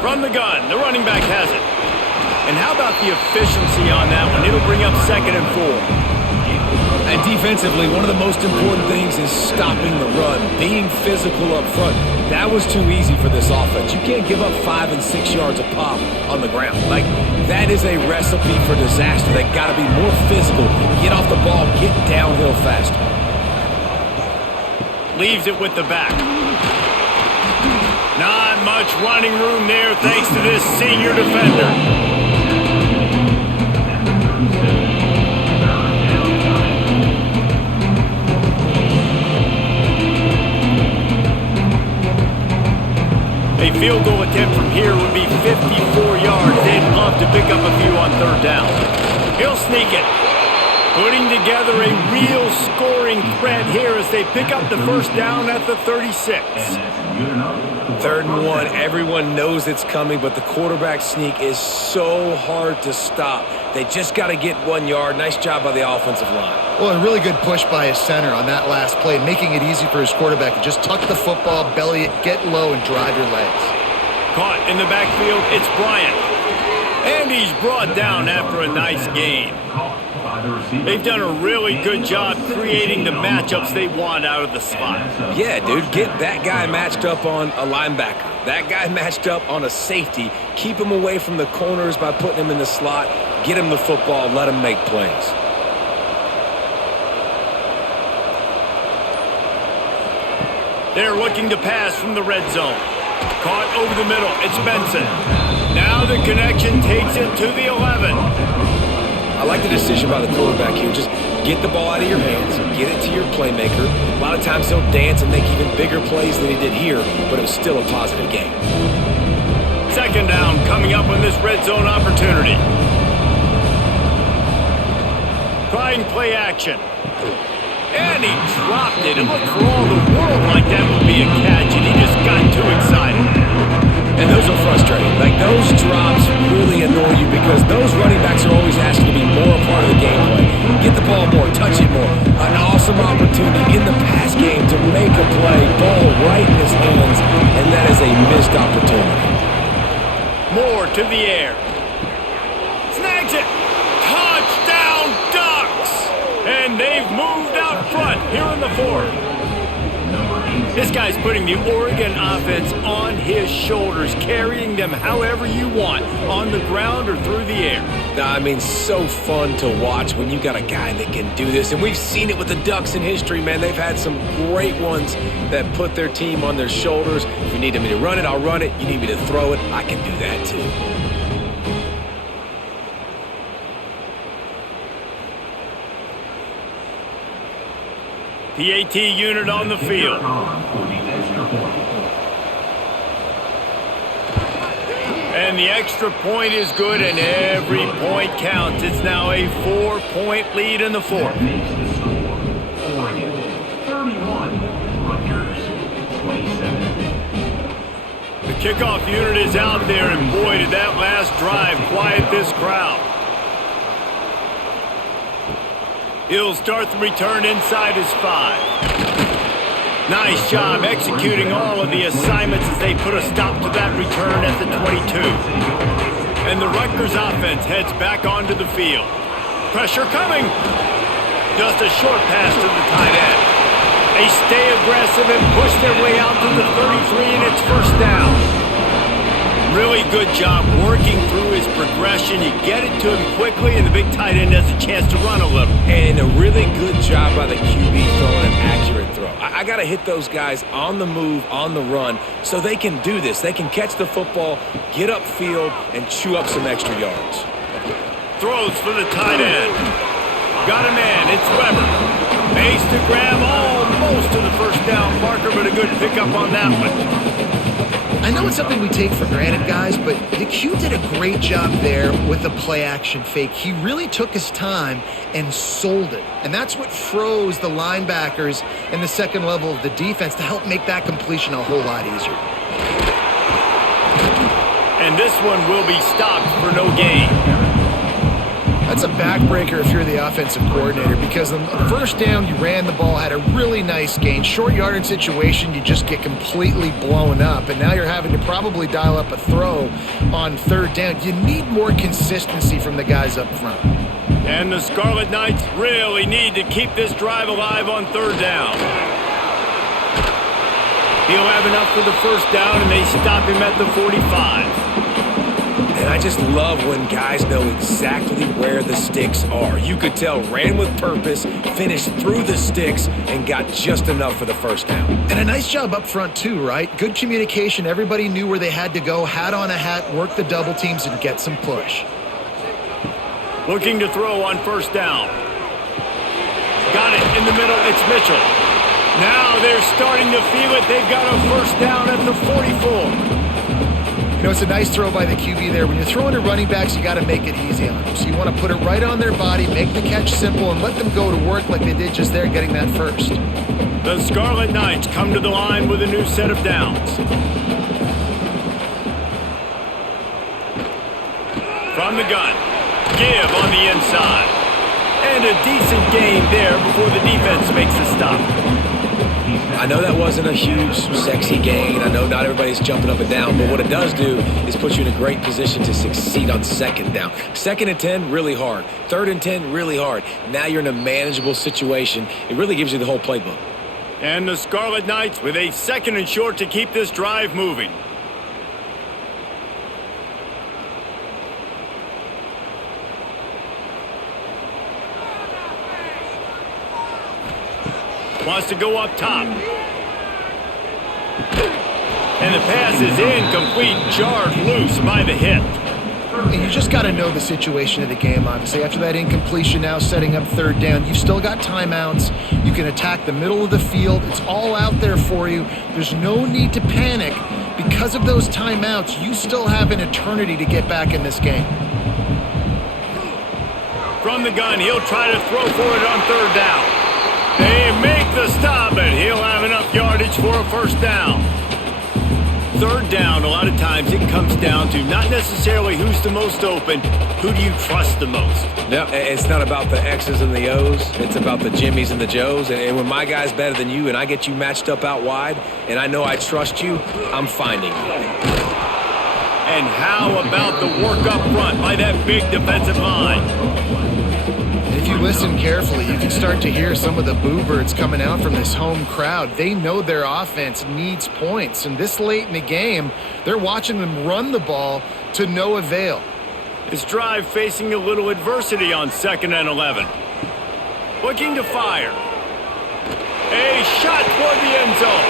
From the gun, the running back has it. And how about the efficiency on that one? It'll bring up 2nd and 4. And defensively, one of the most important things is stopping the run, being physical up front. That was too easy for this offense. You can't give up 5 and 6 yards a pop on the ground. Like, that is a recipe for disaster. They got to be more physical, get off the ball, get downhill faster. Leaves it with the back. Not much running room there thanks to this senior defender. A field goal attempt from here would be 54 yards. They'd love to pick up a few on 3rd down. He'll sneak it. Putting together a real scoring threat here as they pick up the 1st down at the 36. 3rd and 1. Everyone knows it's coming, but the quarterback sneak is so hard to stop. They just got to get 1 yard. Nice job by the offensive line. Well, a really good push by his center on that last play, making it easy for his quarterback to just tuck the football, belly it, get low, and drive your legs. Caught in the backfield, it's Bryant. And he's brought down after a nice gain. They've done a really good job creating the matchups they want out of the slot. Yeah, dude, get that guy matched up on a linebacker. That guy matched up on a safety. Keep him away from the corners by putting him in the slot. Get him the football, let him make plays. They're looking to pass from the red zone. Caught over the middle, it's Benson. Now the connection takes it to the 11. I like the decision by the quarterback here. Just get the ball out of your hands, get it to your playmaker. A lot of times he'll dance and make even bigger plays than he did here, but it was still a positive game. 2nd down coming up on this red zone opportunity. Trying play action. And he dropped it. It looked for all the world like that would be a catch, and he just got too excited. And those are frustrating. Like, those drops really annoy you because those running backs are always asking to be more a part of the gameplay. Get the ball more, touch it more. An awesome opportunity in the pass game to make a play, ball right in his hands, and that is a missed opportunity. More to the air. Snags it. Touchdown Ducks! And they've moved out front here in the fourth. This guy's putting the Oregon offense on his shoulders, carrying them however you want, on the ground or through the air. I mean, so fun to watch when you got a guy that can do this. And we've seen it with the Ducks in history, man. They've had some great ones that put their team on their shoulders. If you need me to run it, I'll run it. You need me to throw it, I can do that too. PAT unit on the field. And the extra point is good, and every point counts. It's now a 4-point lead in the fourth. Oregon 31, Rutgers 27. The kickoff unit is out there, and boy, did that last drive quiet this crowd. He'll start the return inside his 5. Nice job executing all of the assignments as they put a stop to that return at the 22. And the Rutgers offense heads back onto the field. Pressure coming. Just a short pass to the tight end. They stay aggressive and push their way out to the 33, and it's first down. Really good job working through his progression. You get it to him quickly, and the big tight end has a chance to run a little. And a really good job by the QB throwing an accurate throw. I got to hit those guys on the move, on the run, so they can do this. They can catch the football, get upfield, and chew up some extra yards. Throws for the tight end. Got a man. It's Weber. Makes the grab almost to the first down marker, but a good pickup on that one. I know it's something we take for granted, guys, but the Q did a great job there with the play-action fake. He really took his time and sold it. And that's what froze the linebackers in the second level of the defense to help make that completion a whole lot easier. And this one will be stopped for no gain. That's a backbreaker if you're the offensive coordinator, because on the first down, you ran the ball, had a really nice gain. Short yardage situation, you just get completely blown up, and now you're having to probably dial up a throw on third down. You need more consistency from the guys up front. And the Scarlet Knights really need to keep this drive alive on third down. He'll have enough for the first down, and they stop him at the 45. And I just love when guys know exactly where the sticks are. You could tell ran with purpose, finished through the sticks, and got just enough for the first down. And a nice job up front too, right? Good communication. Everybody knew where they had to go, hat on a hat, work the double teams, and get some push. Looking to throw on first down. Got it in the middle. It's Mitchell. Now they're starting to feel it. They've got a first down at the 44. You know, it's a nice throw by the QB there. When you're throwing to running backs, you got to make it easy on them. So you want to put it right on their body, make the catch simple, and let them go to work like they did just there, getting that first. The Scarlet Knights come to the line with a new set of downs. From the gun. Give on the inside. And a decent gain there before the defense makes a stop. I know that wasn't a huge, sexy gain. I know not everybody's jumping up and down, but what it does do is put you in a great position to succeed on second down. Second and 10, really hard. Third and 10, really hard. Now you're in a manageable situation. It really gives you the whole playbook. And the Scarlet Knights with a second and short to keep this drive moving. Wants to go up top. And the pass is incomplete, jarred loose by the hit. And you just got to know the situation of the game, obviously. After that incompletion, now setting up third down, you've still got timeouts. You can attack the middle of the field. It's all out there for you. There's no need to panic. Because of those timeouts, you still have an eternity to get back in this game. From the gun, he'll try to throw for it on third down. They make the stop, but he'll have enough yardage for a first down. Third down, a lot of times it comes down to not necessarily who's the most open, who do you trust the most? No, it's not about the X's and the O's. It's about the Jimmies and the Joes. And when my guy's better than you and I get you matched up out wide and I know I trust you, I'm finding you. And how about the work up front by that big defensive line? If you listen carefully, you can start to hear some of the boo birds coming out from this home crowd. They know their offense needs points, and this late in the game, they're watching them run the ball to no avail. This drive facing a little adversity on 2nd and 11. Looking to fire. A shot toward the end zone.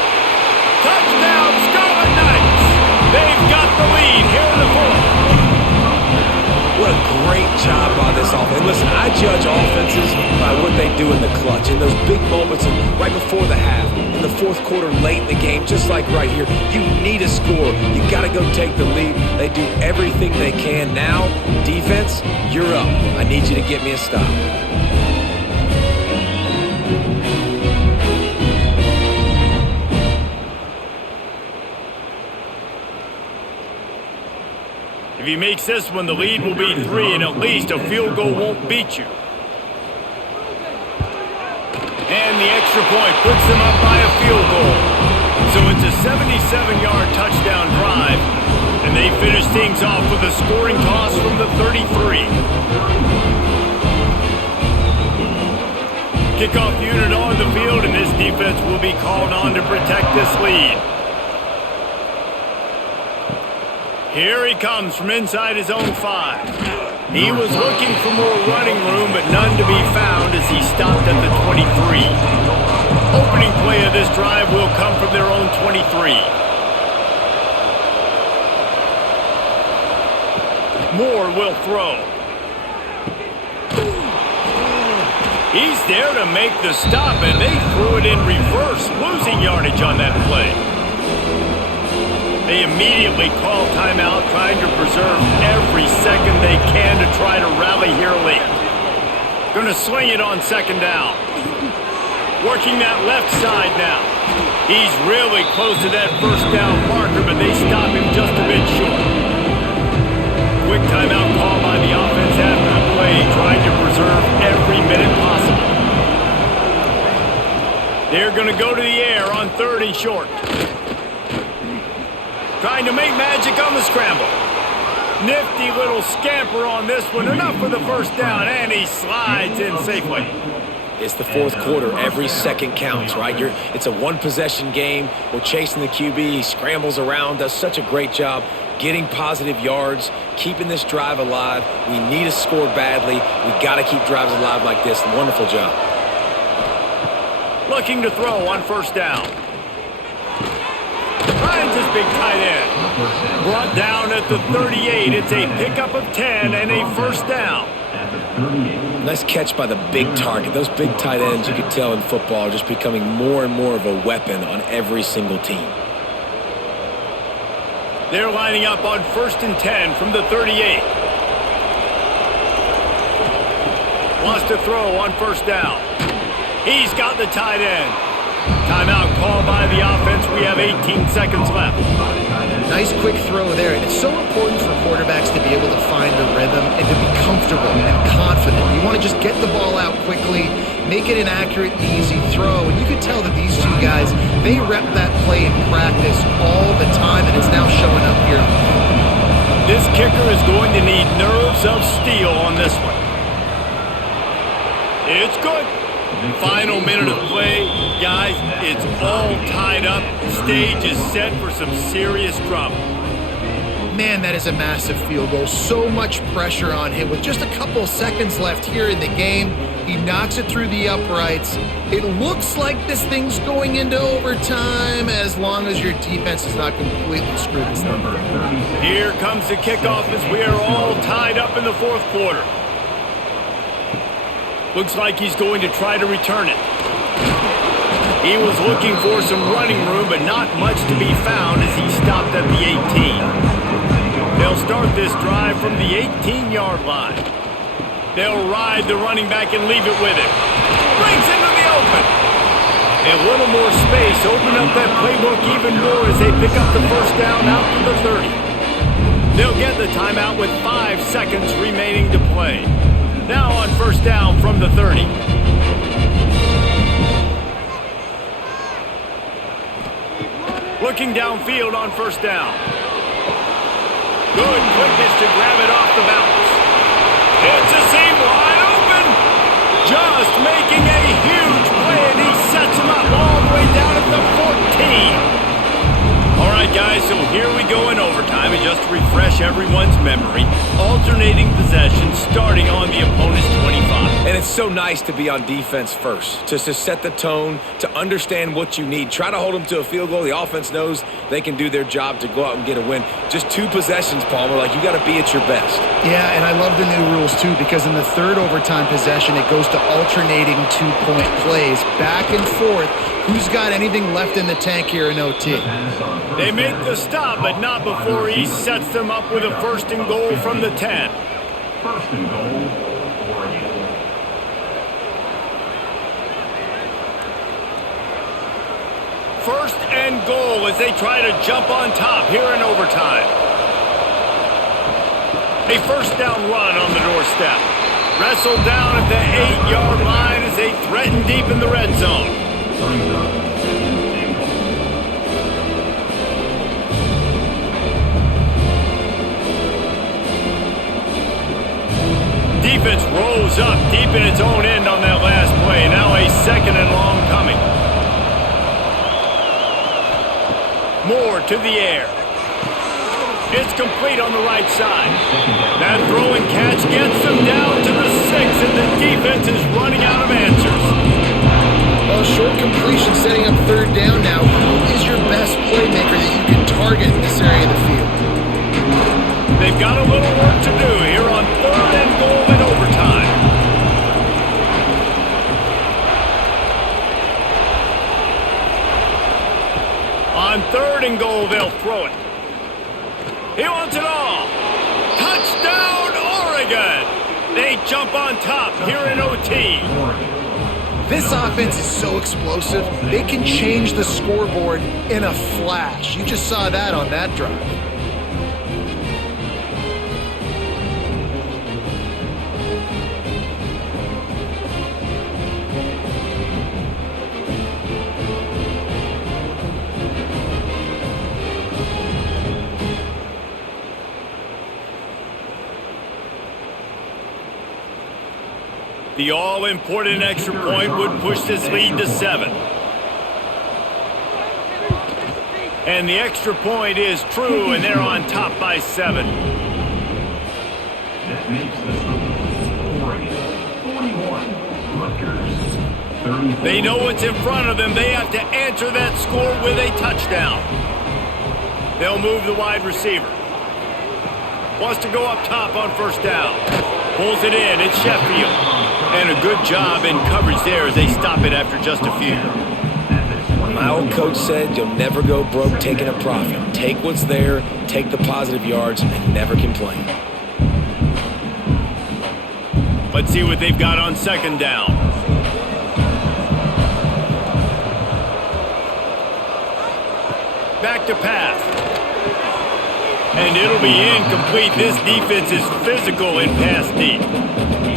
Touchdown, Scarlet Knights! They've got the lead here in the fourth. What a great job by this offense. And listen, I judge offenses by what they do in the clutch, in those big moments and right before the half, in the fourth quarter, late in the game, just like right here. You need a score. You got to go take the lead. They do everything they can. Now, defense, you're up. I need you to get me a stop. If he makes this one, the lead will be 3, and at least a field goal won't beat you. And the extra point puts them up by a field goal. So it's a 77-yard touchdown drive, and they finish things off with a scoring toss from the 33. Kickoff unit on the field, and this defense will be called on to protect this lead. Here he comes from inside his own 5. He was looking for more running room, but none to be found as he stopped at the 23. Opening play of this drive will come from their own 23. Moore will throw. He's there to make the stop, and they threw it in reverse, losing yardage on that play. They immediately call timeout, trying to preserve every second they can to try to rally here late. Going to sling it on 2nd down. Working that left side now. He's really close to that first down marker, but they stop him just a bit short. Quick timeout call by the offense after the play, trying to preserve every minute possible. They're going to go to the air on 3rd and short. Trying to make magic on the scramble. Nifty little scamper on this one. Enough for the first down, and he slides in safely. It's the fourth quarter. Every second counts, right? It's a one-possession game. We're chasing the QB. He scrambles around, does such a great job getting positive yards, keeping this drive alive. We need a score badly. We got to keep drives alive like this. Wonderful job. Looking to throw on 1st down. Finds his big tight end. Brought down at the 38. It's a pickup of 10 and a 1st down. Nice catch by the big target. Those big tight ends, you can tell in football, are just becoming more and more of a weapon on every single team. They're lining up on 1st and 10 from the 38. Wants to throw on 1st down. He's got the tight end. Timeout called by the offense. We have 18 seconds left. Nice quick throw there, and it's so important for quarterbacks to be able to find a rhythm and to be comfortable and confident. You want to just get the ball out quickly, make it an accurate and easy throw, and you can tell that these two guys, they rep that play in practice all the time, and it's now showing up here. This kicker is going to need nerves of steel on this one. It's good. Final minute of play. Guys, it's all tied up. Stage is set for some serious trouble. Man, that is a massive field goal. So much pressure on him. With just a couple seconds left here in the game, he knocks it through the uprights. It looks like this thing's going into overtime as long as your defense is not completely screwed this number. Here comes the kickoff as we are all tied up in the fourth quarter. Looks like he's going to try to return it. He was looking for some running room, but not much to be found as he stopped at the 18. They'll start this drive from the 18-yard line. They'll ride the running back and leave it with him. Brings into the open. A little more space. Open up that playbook even more as they pick up the first down out to the 30. They'll get the timeout with 5 seconds remaining to play. Now on first down from the 30. Looking downfield on first down. Good quickness to grab it off the bounce. It's a seam wide open. Just making a huge play, and he sets him up all the way down at the 14. All right, guys, so here we go in overtime, and just to refresh everyone's memory, alternating possession starting on the opponent's 25. And it's so nice to be on defense first, just to set the tone, to understand what you need. Try to hold them to a field goal. The offense knows they can do their job to go out and get a win. Just 2 possessions, Palmer, like you got to be at your best. Yeah, and I love the new rules, too, because in the third overtime possession, it goes to alternating 2-point plays, back and forth. Who's got anything left in the tank here in OT? They make the stop, but not before he sets them up with a first and goal from the 10. First and goal, Oregon. First and goal as they try to jump on top here in overtime. A first down run on the doorstep. Wrestled down at the 8-yard line as they threaten deep in the red zone. Defense rolls up deep in its own end on that last play. Now a second and long coming. Moore to the air. It's complete on the right side. That throw and catch gets them down to the 6, and the defense is running out of answers. Well, short completion setting up third down now. Who is your best playmaker that you can target in this area of the field? They've got a little work to do here on third and goal in overtime. On third and goal, they'll throw it. He wants it all. Touchdown, Oregon! They jump on top here in OT. This offense is so explosive, they can change the scoreboard in a flash. You just saw that on that drive. The all-important extra point would push this lead to 7. And the extra point is true, and they're on top by 7. That makes the score Oregon 41, Rutgers 34. They know what's in front of them. They have to answer that score with a touchdown. They'll move the wide receiver. Wants to go up top on first down. Pulls it in. It's Sheffield. And a good job in coverage there as they stop it after just a few. My old coach said you'll never go broke taking a profit. Take what's there, take the positive yards, and never complain. Let's see what they've got on second down. Back to pass. And it'll be incomplete. This defense is physical in pass deep.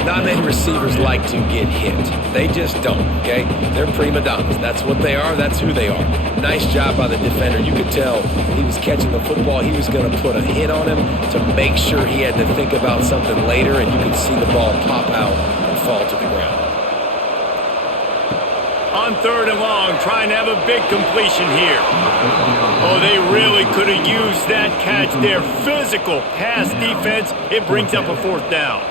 Not many receivers like to get hit. They just don't, okay? They're prima donnas. That's what they are. That's who they are. Nice job by the defender. You could tell he was catching the football. He was going to put a hit on him to make sure he had to think about something later, and you could see the ball pop out and fall to the ground. On third and long, trying to have a big completion here. Oh, they really could have used that catch there. Physical pass defense. It brings up a fourth down.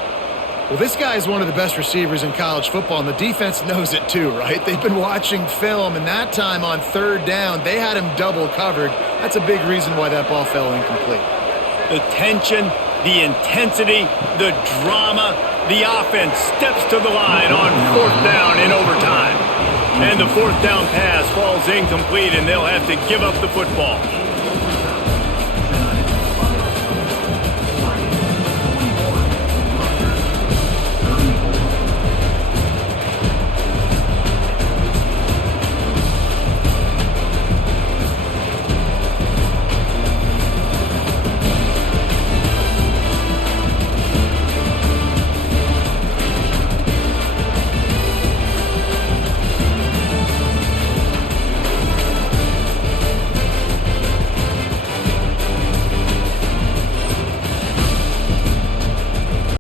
Well, this guy is one of the best receivers in college football, and the defense knows it too, right? They've been watching film, and that time on third down, they had him double covered. That's a big reason why that ball fell incomplete. The tension, the intensity, the drama, the offense steps to the line on fourth down in overtime. And the fourth down pass falls incomplete, and they'll have to give up the football.